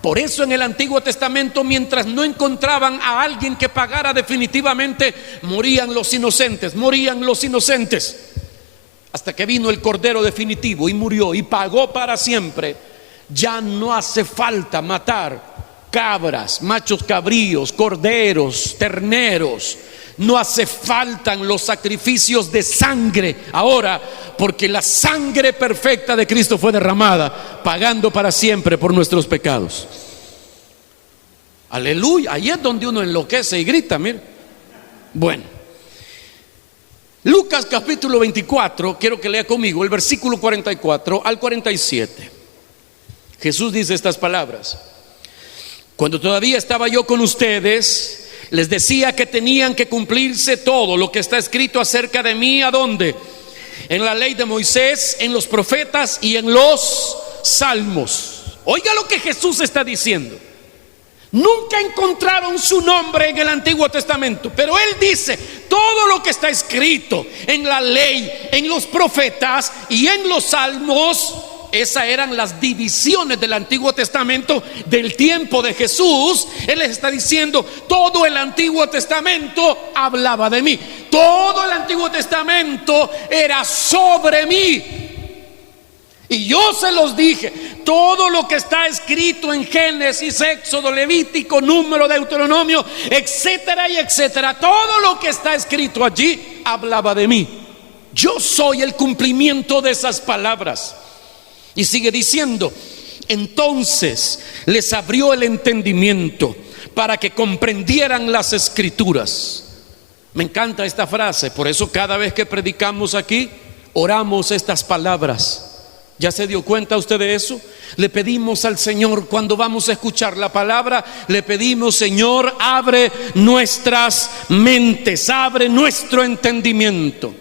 Por eso en el Antiguo Testamento, mientras no encontraban a alguien que pagara definitivamente, morían los inocentes. Hasta que vino el Cordero definitivo y murió y pagó para siempre. Ya no hace falta matar cabras, machos cabríos, corderos, terneros. No hace falta los sacrificios de sangre ahora, porque la sangre perfecta de Cristo fue derramada, pagando para siempre por nuestros pecados. Aleluya. Ahí es donde uno enloquece y grita, mire. Bueno, Lucas capítulo 24, quiero que lea conmigo el versículo 44 al 47. Jesús dice estas palabras: cuando todavía estaba yo con ustedes, les decía que tenían que cumplirse todo lo que está escrito acerca de mí. ¿A dónde? En la ley de Moisés, en los profetas y en los salmos. Oiga lo que Jesús está diciendo. Nunca encontraron su nombre en el Antiguo Testamento, pero él dice: todo lo que está escrito en la ley, en los profetas y en los salmos. Esas eran las divisiones del Antiguo Testamento del tiempo de Jesús. Él les está diciendo: todo el Antiguo Testamento hablaba de mí, todo el Antiguo Testamento era sobre mí. Y yo se los dije, todo lo que está escrito en Génesis, Éxodo, Levítico, Número, Deuteronomio, etcétera y etcétera, todo lo que está escrito allí hablaba de mí. Yo soy el cumplimiento de esas palabras. Y sigue diciendo: entonces les abrió el entendimiento para que comprendieran las escrituras. Me encanta esta frase, por eso cada vez que predicamos aquí, oramos estas palabras. ¿Ya se dio cuenta usted de eso? Le pedimos al Señor, cuando vamos a escuchar la palabra, le pedimos: Señor, abre nuestras mentes, abre nuestro entendimiento.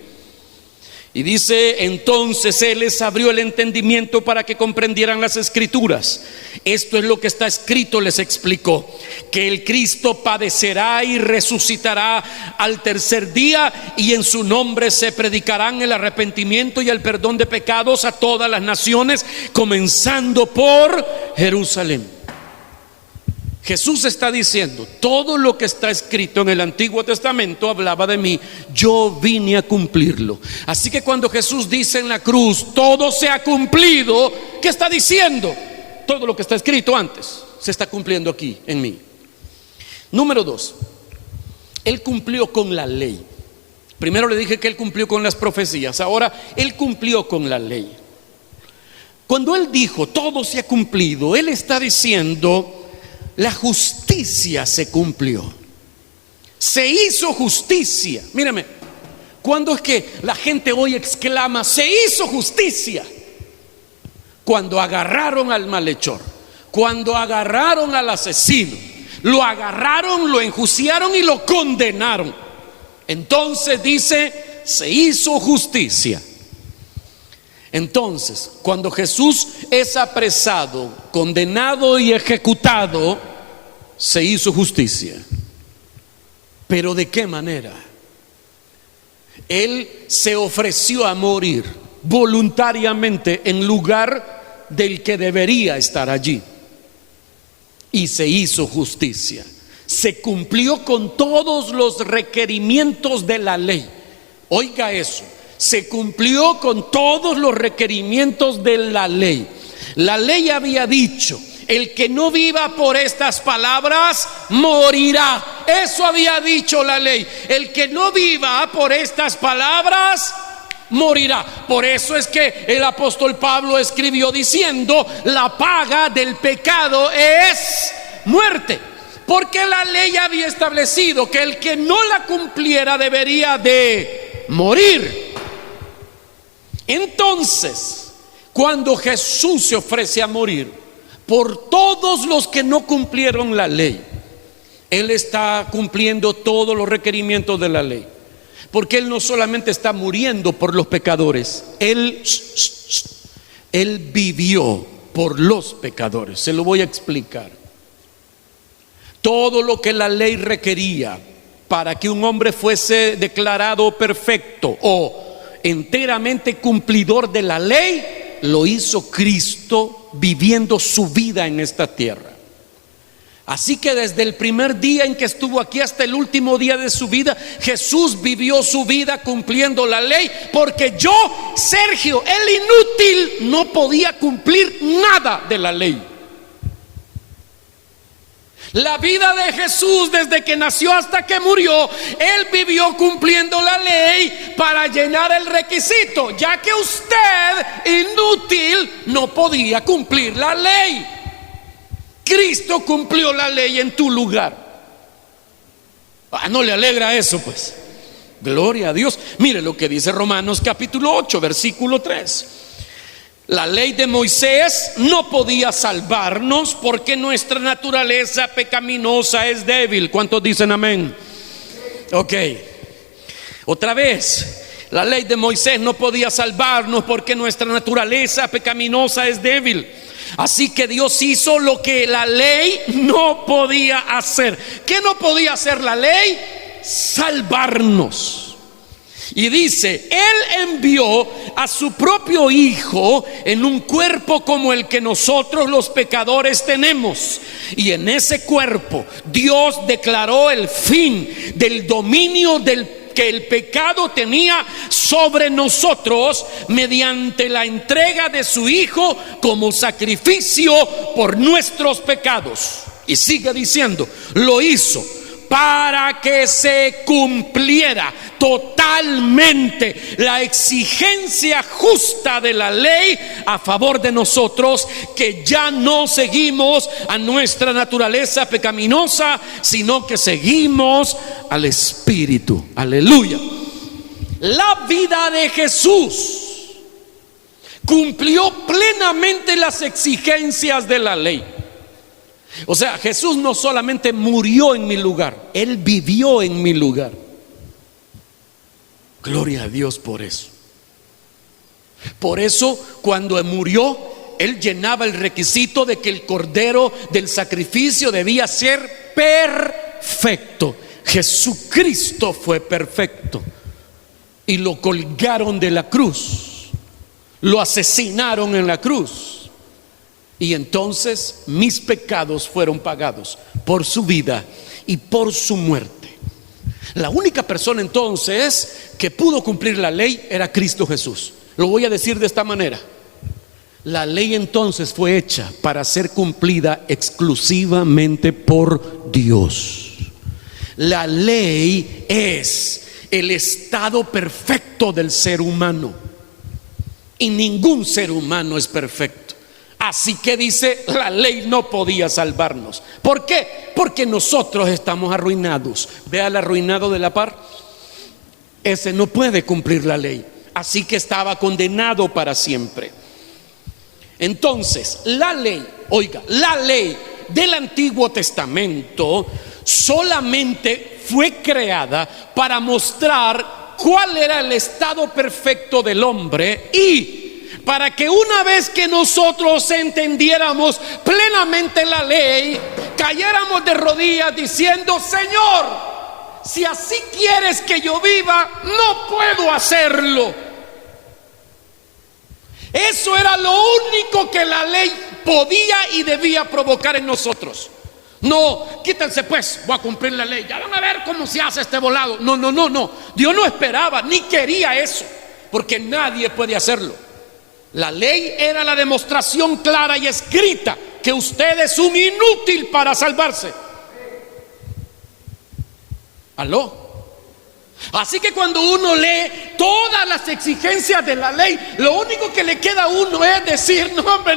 Y dice: entonces Él les abrió el entendimiento para que comprendieran las escrituras. Esto es lo que está escrito, les explicó: que el Cristo padecerá y resucitará al tercer día, y en su nombre se predicarán el arrepentimiento y el perdón de pecados a todas las naciones, comenzando por Jerusalén. Jesús está diciendo: todo lo que está escrito en el Antiguo Testamento hablaba de mí, yo vine a cumplirlo. Así que cuando Jesús dice en la cruz: todo se ha cumplido, ¿qué está diciendo? Todo lo que está escrito antes se está cumpliendo aquí en mí. Número 2, Él cumplió con la ley. Primero le dije que Él cumplió con las profecías, ahora Él cumplió con la ley. Cuando Él dijo todo se ha cumplido, Él está diciendo: la justicia se cumplió, se hizo justicia. Mírame, ¿cuándo es que la gente hoy exclama: se hizo justicia? Cuando agarraron al malhechor, cuando agarraron al asesino, lo agarraron, lo enjuiciaron y lo condenaron. Entonces dice: se hizo justicia. Entonces, cuando Jesús es apresado, condenado y ejecutado, se hizo justicia. ¿Pero de qué manera? Él se ofreció a morir voluntariamente en lugar del que debería estar allí, y se hizo justicia. Se cumplió con todos los requerimientos de la ley. Oiga eso: se cumplió con todos los requerimientos de la ley. La ley había dicho: el que no viva por estas palabras morirá. Eso había dicho la ley: el que no viva por estas palabras morirá. Por eso es que el apóstol Pablo escribió diciendo: la paga del pecado es muerte. Porque la ley había establecido que el que no la cumpliera debería de morir. Entonces, cuando Jesús se ofrece a morir por todos los que no cumplieron la ley, Él está cumpliendo todos los requerimientos de la ley. Porque Él no solamente está muriendo por los pecadores, Él vivió por los pecadores. Se lo voy a explicar. Todo lo que la ley requería para que un hombre fuese declarado perfecto o enteramente cumplidor de la ley, lo hizo Cristo viviendo su vida en esta tierra. Así que desde el primer día en que estuvo aquí hasta el último día de su vida, Jesús vivió su vida cumpliendo la ley. Porque yo, Sergio, el inútil, no podía cumplir nada de la ley. La vida de Jesús desde que nació hasta que murió, Él vivió cumpliendo la ley para llenar el requisito, ya que usted, inútil, no podía cumplir la ley. Cristo cumplió la ley en tu lugar. ¿No le alegra eso, pues? Gloria a Dios. Mire lo que dice Romanos capítulo 8, versículo 3. La ley de Moisés no podía salvarnos porque nuestra naturaleza pecaminosa es débil. ¿Cuántos dicen amén? Ok. Otra vez. La ley de Moisés no podía salvarnos porque nuestra naturaleza pecaminosa es débil. Así que Dios hizo lo que la ley no podía hacer. ¿Qué no podía hacer la ley? Salvarnos. Y dice: Él envió a su propio Hijo en un cuerpo como el que nosotros los pecadores tenemos. Y en ese cuerpo Dios declaró el fin del dominio que el pecado tenía sobre nosotros mediante la entrega de su Hijo como sacrificio por nuestros pecados. Y sigue diciendo: lo hizo para que se cumpliera totalmente la exigencia justa de la ley a favor de nosotros, que ya no seguimos a nuestra naturaleza pecaminosa, sino que seguimos al Espíritu. Aleluya. La vida de Jesús cumplió plenamente las exigencias de la ley. O sea, Jesús no solamente murió en mi lugar, Él vivió en mi lugar. Gloria a Dios por eso. Por eso, cuando murió, Él llenaba el requisito de que el cordero del sacrificio debía ser perfecto. Jesucristo fue perfecto. Y lo colgaron de la cruz, lo asesinaron en la cruz. Y entonces mis pecados fueron pagados por su vida y por su muerte. La única persona entonces que pudo cumplir la ley era Cristo Jesús. Lo voy a decir de esta manera: la ley entonces fue hecha para ser cumplida exclusivamente por Dios. La ley es el estado perfecto del ser humano, y ningún ser humano es perfecto. Así que dice, la ley no podía salvarnos. ¿Por qué? Porque nosotros estamos arruinados. Vea el arruinado de la par. Ese no puede cumplir la ley. Así que estaba condenado para siempre. Entonces, la ley, oiga, la ley del Antiguo Testamento solamente fue creada para mostrar cuál era el estado perfecto del hombre, y para que una vez que nosotros entendiéramos plenamente la ley, cayéramos de rodillas diciendo: Señor, si así quieres que yo viva, no puedo hacerlo. Eso era lo único que la ley podía y debía provocar en nosotros. No, quítense pues, voy a cumplir la ley, ya van a ver cómo se hace este volado. No. Dios no esperaba ni quería eso, porque nadie puede hacerlo. La ley era la demostración clara y escrita que usted es un inútil para salvarse. ¿Aló? Así que cuando uno lee todas las exigencias de la ley, lo único que le queda a uno es decir: no, hombre,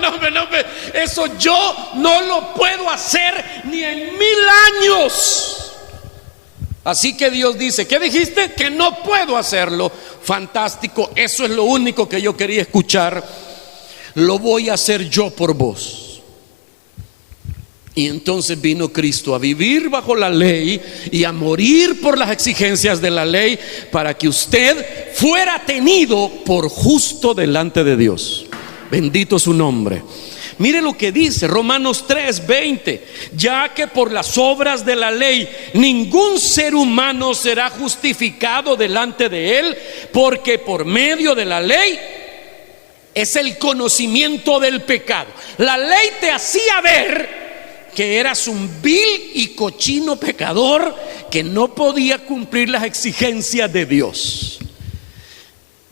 eso yo no lo puedo hacer ni en 1000 años. Así que Dios dice: ¿qué dijiste? Que no puedo hacerlo. Fantástico, eso es lo único que yo quería escuchar. Lo voy a hacer yo por vos. Y entonces vino Cristo a vivir bajo la ley y a morir por las exigencias de la ley, para que usted fuera tenido por justo delante de Dios. Bendito su nombre. Mire lo que dice Romanos 3:20: ya que por las obras de la ley ningún ser humano será justificado delante de él, porque por medio de la ley es el conocimiento del pecado. La ley te hacía ver que eras un vil y cochino pecador que no podía cumplir las exigencias de Dios.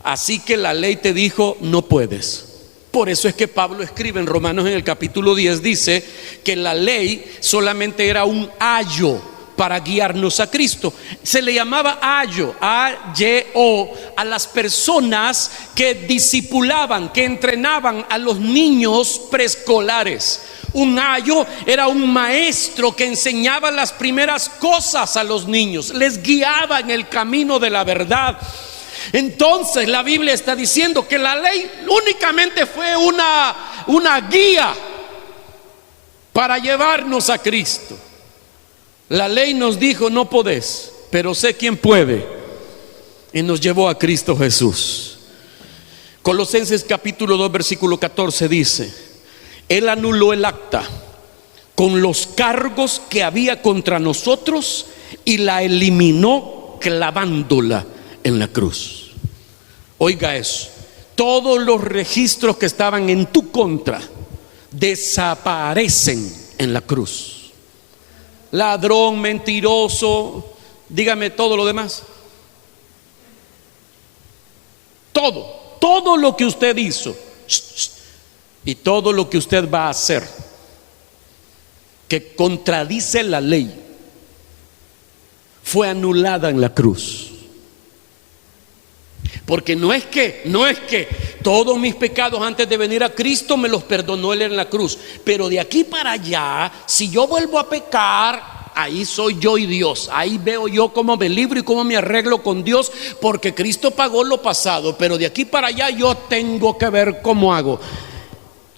Así que la ley te dijo: no puedes. Por eso es que Pablo escribe en Romanos en el capítulo 10, dice que la ley solamente era un ayo para guiarnos a Cristo. Se le llamaba ayo, A-Y-O, a las personas que discipulaban, que entrenaban a los niños preescolares. Un ayo era un maestro que enseñaba las primeras cosas a los niños, les guiaba en el camino de la verdad. Entonces la Biblia está diciendo que la ley únicamente fue una guía para llevarnos a Cristo. La ley nos dijo: no podés, pero sé quién puede, y nos llevó a Cristo Jesús. Colosenses capítulo 2 versículo 14 dice: Él anuló el acta con los cargos que había contra nosotros y la eliminó clavándola en la cruz. Oiga eso: todos los registros que estaban en tu contra desaparecen en la cruz. Ladrón, mentiroso, dígame todo lo demás. Todo lo que usted hizo y todo lo que usted va a hacer que contradice la ley fue anulada en la cruz. Porque no es que todos mis pecados antes de venir a Cristo me los perdonó Él en la cruz, pero de aquí para allá, si yo vuelvo a pecar, ahí soy yo y Dios. Ahí veo yo cómo me libro y cómo me arreglo con Dios, porque Cristo pagó lo pasado, pero de aquí para allá yo tengo que ver cómo hago.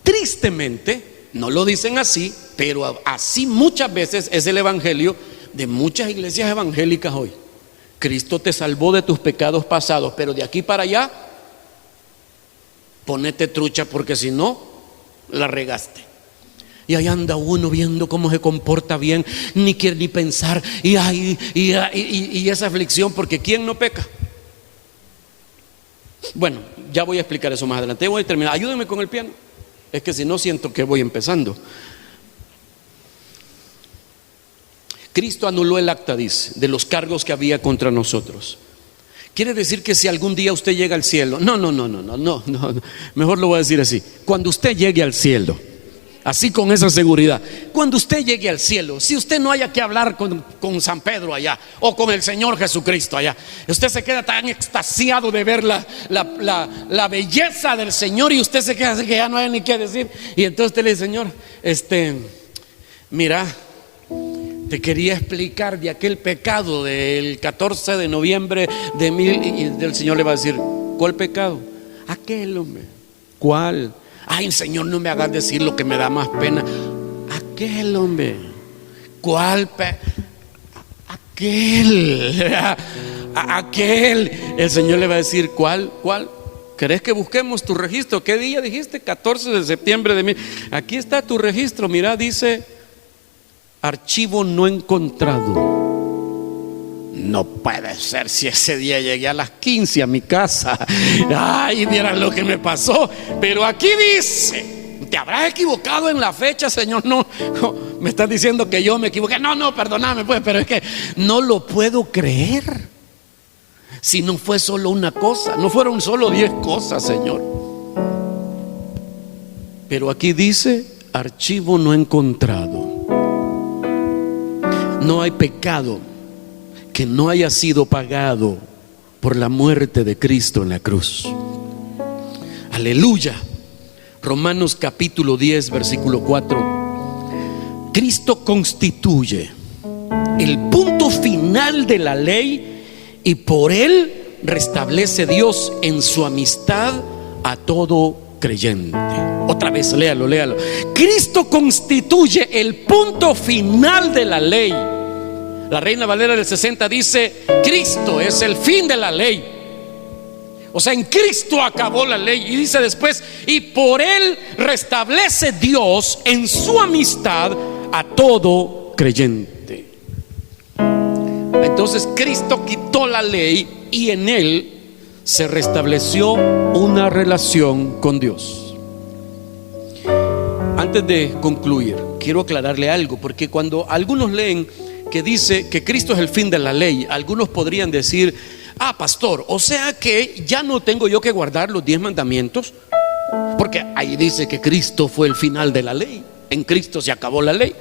Tristemente, no lo dicen así, pero así muchas veces es el evangelio de muchas iglesias evangélicas hoy. Cristo te salvó de tus pecados pasados, pero de aquí para allá ponete trucha, porque si no, la regaste. Y ahí anda uno viendo cómo se comporta bien, ni quiere ni pensar, y esa aflicción, porque ¿quién no peca? Bueno, ya voy a explicar eso más adelante. Voy a terminar. Ayúdenme con el piano, es que si no siento que voy empezando. Cristo anuló el acta, dice, de los cargos que había contra nosotros. Quiere decir que si algún día usted llega al cielo, no, mejor lo voy a decir así: cuando usted llegue al cielo, así con esa seguridad, cuando usted llegue al cielo, si usted no haya que hablar con San Pedro allá, o con el Señor Jesucristo allá, usted se queda tan extasiado de ver la belleza del Señor, y usted se queda así que ya no hay ni qué decir. Y entonces usted le dice: Señor, mira, te quería explicar de aquel pecado del 14 de noviembre de y el Señor le va a decir: ¿cuál pecado? Aquel, hombre. ¿Cuál? Ay, Señor, no me hagas decir lo que me da más pena. Aquel, hombre. ¿Cuál aquel? El Señor le va a decir: ¿cuál? ¿Querés que busquemos tu registro? ¿Qué día dijiste? 14 de septiembre de Aquí está tu registro. Mira, dice: archivo no encontrado. No puede ser, si ese día llegué a las 15 a mi casa. Ay, vieran lo que me pasó. Pero aquí dice: ¿te habrás equivocado en la fecha, Señor? No, me estás diciendo que yo me equivoqué. No, perdóname pues, pero es que no lo puedo creer. Si no fue solo una cosa, no fueron solo 10 cosas, Señor. Pero aquí dice: archivo no encontrado. No hay pecado que no haya sido pagado por la muerte de Cristo en la cruz. Aleluya. Romanos capítulo 10, versículo 4. Cristo constituye el punto final de la ley y por él restablece Dios en su amistad a todo creyente. Otra vez, léalo. Cristo constituye el punto final de la ley. La Reina Valera del 60 dice: Cristo es el fin de la ley. O sea, en Cristo acabó la ley. Y dice después: y por él restablece Dios en su amistad a todo creyente. Entonces Cristo quitó la ley y en él se restableció una relación con Dios. Antes de concluir, quiero aclararle algo, porque cuando algunos leen que dice que Cristo es el fin de la ley, algunos podrían decir: ah, pastor, o sea que ya no tengo yo que guardar los 10 mandamientos, porque ahí dice que Cristo fue el final de la ley. En Cristo se acabó la ley.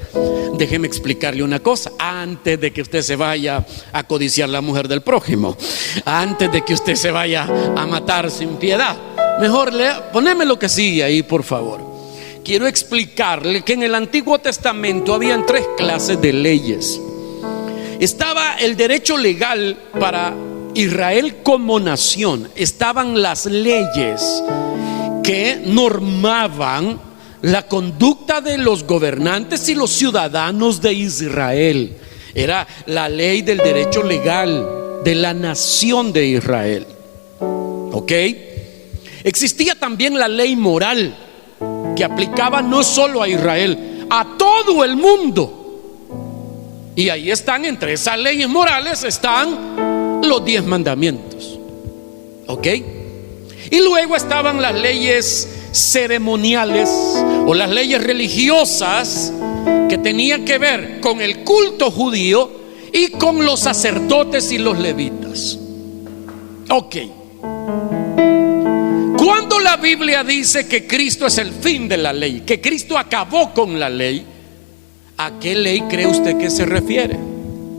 Déjeme explicarle una cosa antes de que usted se vaya a codiciar la mujer del prójimo, antes de que usted se vaya a matar sin piedad. Mejor poneme lo que sigue ahí, por favor. Quiero explicarle que en el Antiguo Testamento habían 3 clases de leyes. Estaba el derecho legal para Israel como nación. Estaban las leyes que normaban la conducta de los gobernantes y los ciudadanos de Israel. Era la ley del derecho legal de la nación de Israel. ¿Ok? Existía también la ley moral, que aplicaba no solo a Israel, a todo el mundo. Y ahí están, entre esas leyes morales están los 10 mandamientos. ¿Ok? Y luego estaban las leyes ceremoniales o las leyes religiosas que tenían que ver con el culto judío y con los sacerdotes y los levitas. Ok. Cuando la Biblia dice que Cristo es el fin de la ley, que Cristo acabó con la ley, ¿a qué ley cree usted que se refiere?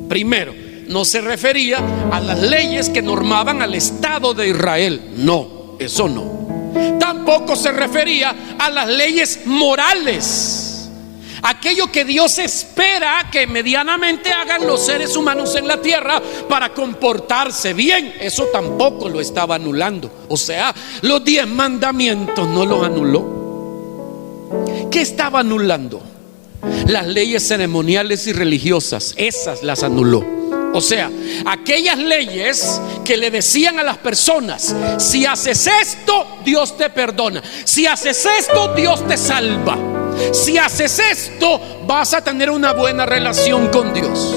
Primero, no se refería a las leyes que normaban al Estado de Israel. No, eso no. Tampoco se refería a las leyes morales, aquello que Dios espera que medianamente hagan los seres humanos en la tierra para comportarse bien. Eso tampoco lo estaba anulando. O sea, los 10 mandamientos no los anuló. ¿Qué estaba anulando? Las leyes ceremoniales y religiosas, esas las anuló. O sea, aquellas leyes que le decían a las personas: si haces esto, Dios te perdona. Si haces esto, Dios te salva. Si haces esto, vas a tener una buena relación con Dios.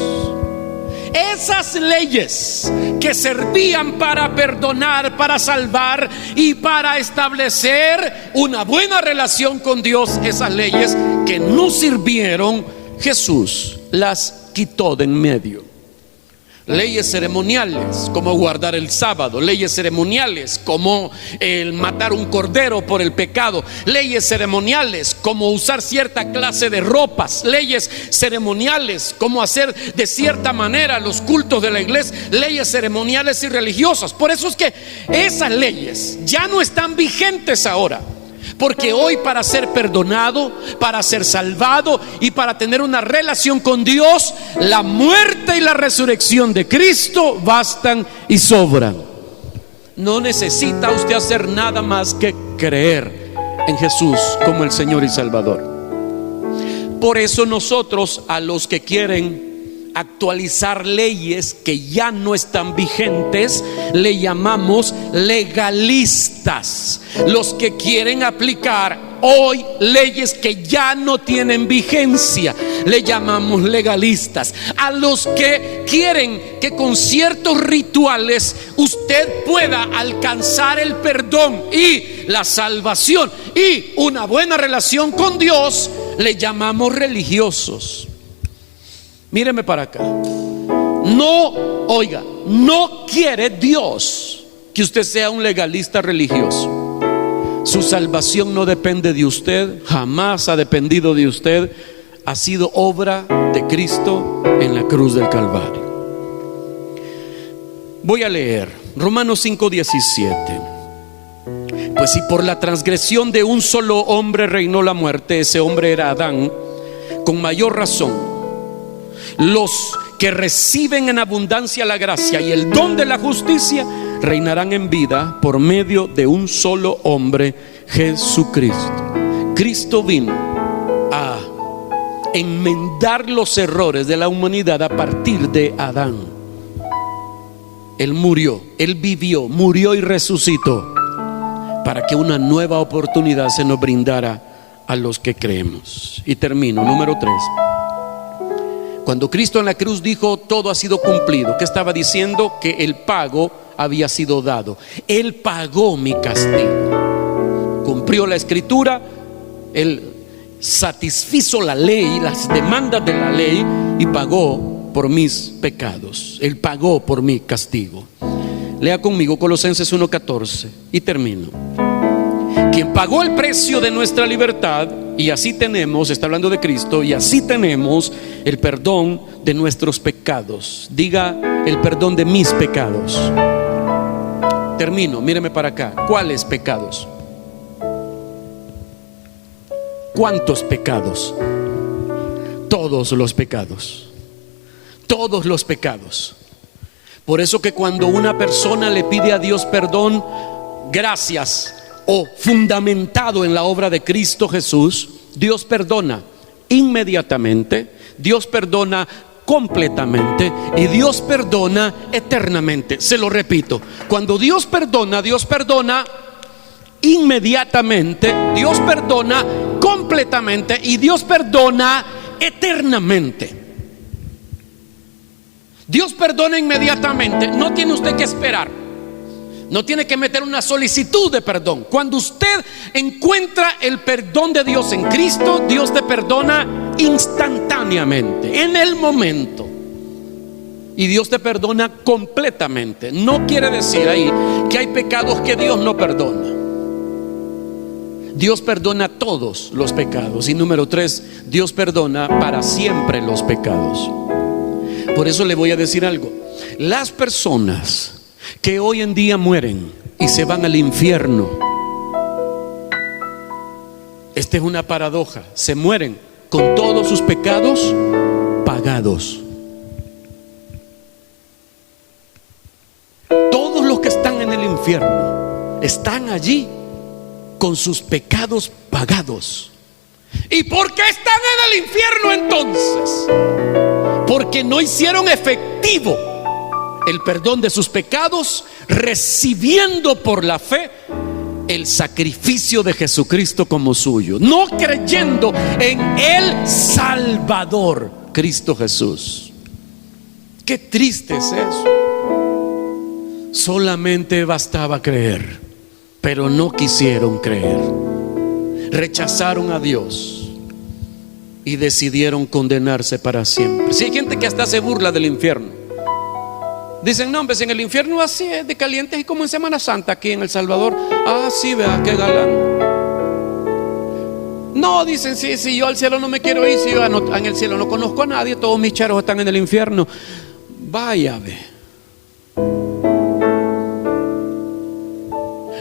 Esas leyes que servían para perdonar, para salvar y para establecer una buena relación con Dios, esas leyes que no sirvieron, Jesús las quitó de en medio. Leyes ceremoniales como guardar el sábado, leyes ceremoniales como el matar un cordero por el pecado, leyes ceremoniales como usar cierta clase de ropas, leyes ceremoniales como hacer de cierta manera los cultos de la iglesia, leyes ceremoniales y religiosas. Por eso es que esas leyes ya no están vigentes ahora. Porque hoy, para ser perdonado, para ser salvado y para tener una relación con Dios, la muerte y la resurrección de Cristo bastan y sobran. No necesita usted hacer nada más que creer en Jesús como el Señor y Salvador. Por eso nosotros, a los que quieren actualizar leyes que ya no están vigentes, le llamamos legalistas. Los que quieren aplicar hoy leyes que ya no tienen vigencia, le llamamos legalistas. A los que quieren que con ciertos rituales usted pueda alcanzar el perdón y la salvación y una buena relación con Dios, le llamamos religiosos. Míreme para acá. No quiere Dios que usted sea un legalista religioso. Su salvación no depende de usted, jamás ha dependido de usted. Ha sido obra de Cristo en la cruz del Calvario. Voy a leer Romanos 5:17. Pues si por la transgresión de un solo hombre reinó la muerte, ese hombre era Adán, con mayor razón los que reciben en abundancia la gracia y el don de la justicia reinarán en vida por medio de un solo hombre, Jesucristo. Cristo vino a enmendar los errores de la humanidad a partir de Adán. Él murió, Él vivió, murió y resucitó para que una nueva oportunidad se nos brindara a los que creemos. Y termino, número 3. Cuando Cristo en la cruz dijo todo ha sido cumplido, ¿qué estaba diciendo? Que el pago había sido dado. Él pagó mi castigo. Cumplió la escritura, Él satisfizo la ley, las demandas de la ley, y pagó por mis pecados. Él pagó por mi castigo. Lea conmigo Colosenses 1:14 y termino. Quien pagó el precio de nuestra libertad, y así tenemos, está hablando de Cristo, y así tenemos el perdón de nuestros pecados. Diga, el perdón de mis pecados. Termino, míreme para acá. ¿Cuáles pecados? ¿Cuántos pecados? Todos los pecados. Todos los pecados. Por eso que cuando una persona le pide a Dios perdón, gracias o fundamentado en la obra de Cristo Jesús, Dios perdona inmediatamente, Dios perdona completamente y Dios perdona eternamente. Se lo repito, cuando Dios perdona inmediatamente, Dios perdona completamente y Dios perdona eternamente. Dios perdona inmediatamente, no tiene usted que esperar, no tiene que meter una solicitud de perdón. Cuando usted encuentra el perdón de Dios en Cristo, Dios te perdona instantáneamente, en el momento. Y Dios te perdona completamente. No quiere decir ahí que hay pecados que Dios no perdona. Dios perdona todos los pecados. Y número 3, Dios perdona para siempre los pecados. Por eso le voy a decir algo. Las personas que hoy en día mueren y se van al infierno, esta es una paradoja, se mueren con todos sus pecados pagados. Todos los que están en el infierno están allí con sus pecados pagados. ¿Y por qué están en el infierno entonces? Porque no hicieron efectivo el perdón de sus pecados, recibiendo por la fe el sacrificio de Jesucristo como suyo, no creyendo en el Salvador, Cristo Jesús. Qué triste es eso. Solamente bastaba creer, pero no quisieron creer. Rechazaron a Dios y decidieron condenarse para siempre. Si hay gente que hasta se burla del infierno. Dicen, no, pues en el infierno así es de calientes y como en Semana Santa aquí en El Salvador. Ah, sí, vea, qué galán. No, dicen, sí, yo al cielo no me quiero ir. Si yo en el cielo no conozco a nadie, todos mis charos están en el infierno. Vaya, ve.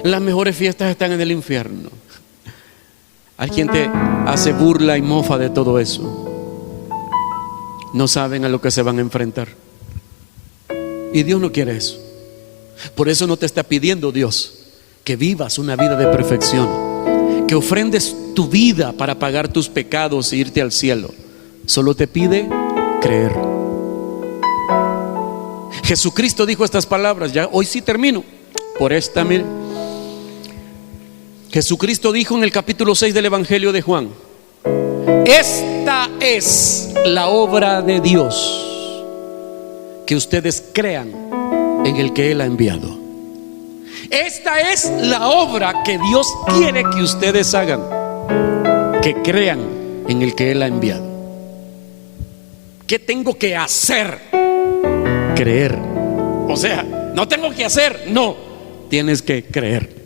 Las mejores fiestas están en el infierno. Hay gente que hace burla y mofa de todo eso. No saben a lo que se van a enfrentar. Y Dios no quiere eso. Por eso no te está pidiendo Dios que vivas una vida de perfección, que ofrendes tu vida para pagar tus pecados e irte al cielo. Solo te pide creer. Jesucristo dijo estas palabras, ya hoy sí termino. Por esta, mire. Jesucristo dijo en el capítulo 6 del Evangelio de Juan: esta es la obra de Dios, que ustedes crean en el que Él ha enviado. Esta es la obra que Dios quiere que ustedes hagan, que crean en el que Él ha enviado. ¿Qué tengo que hacer? Creer. O sea, no tengo que hacer, no, tienes que creer.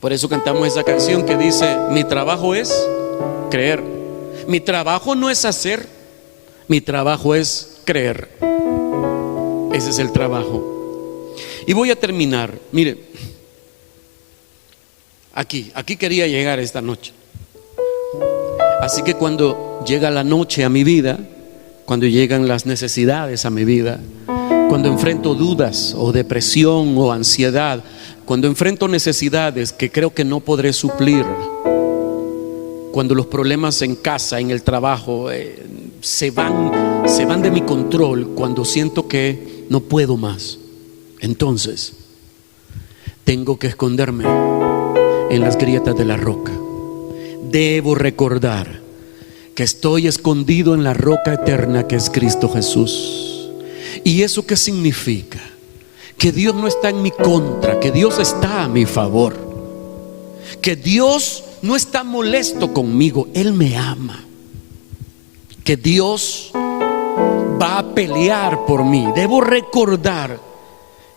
Por eso cantamos esa canción que dice: mi trabajo es creer. Mi trabajo no es hacer, mi trabajo es creer. Ese es el trabajo. Y voy a terminar. Mire, aquí quería llegar esta noche. Así que cuando llega la noche a mi vida, cuando llegan las necesidades a mi vida, cuando enfrento dudas o depresión o ansiedad, cuando enfrento necesidades que creo que no podré suplir, cuando los problemas en casa, en el trabajo, se van de mi control, cuando siento que no puedo más, entonces tengo que esconderme en las grietas de la roca. Debo recordar que estoy escondido en la roca eterna que es Cristo Jesús. ¿Y eso qué significa? Que Dios no está en mi contra, que Dios está a mi favor, que Dios no está molesto conmigo, Él me ama, que Dios va a pelear por mí. Debo recordar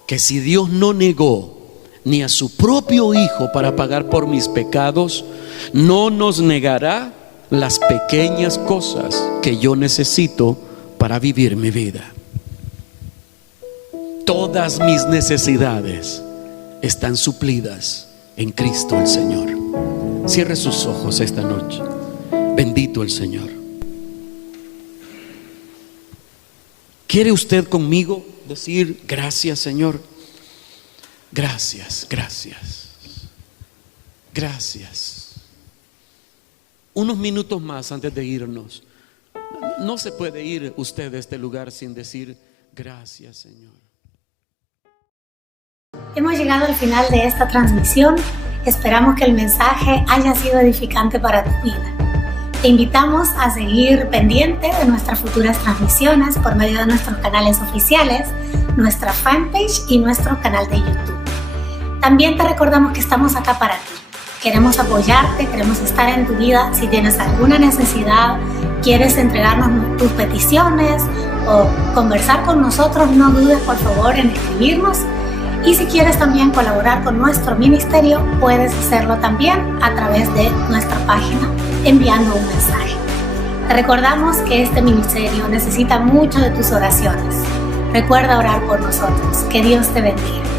que si Dios no negó ni a su propio Hijo para pagar por mis pecados, no nos negará las pequeñas cosas que yo necesito para vivir mi vida. Todas mis necesidades están suplidas en Cristo el Señor. Cierre sus ojos esta noche. Bendito el Señor. ¿Quiere usted conmigo decir gracias, Señor? Gracias, gracias, gracias. Unos minutos más antes de irnos. No se puede ir usted de este lugar sin decir gracias, Señor. Hemos llegado al final de esta transmisión. Esperamos que el mensaje haya sido edificante para tu vida. Te invitamos a seguir pendiente de nuestras futuras transmisiones por medio de nuestros canales oficiales, nuestra fanpage y nuestro canal de YouTube. También te recordamos que estamos acá para ti. Queremos apoyarte, queremos estar en tu vida. Si tienes alguna necesidad, quieres entregarnos tus peticiones o conversar con nosotros, no dudes por favor en escribirnos. Y si quieres también colaborar con nuestro ministerio, puedes hacerlo también a través de nuestra página enviando un mensaje. Te recordamos que este ministerio necesita mucho de tus oraciones. Recuerda orar por nosotros. Que Dios te bendiga.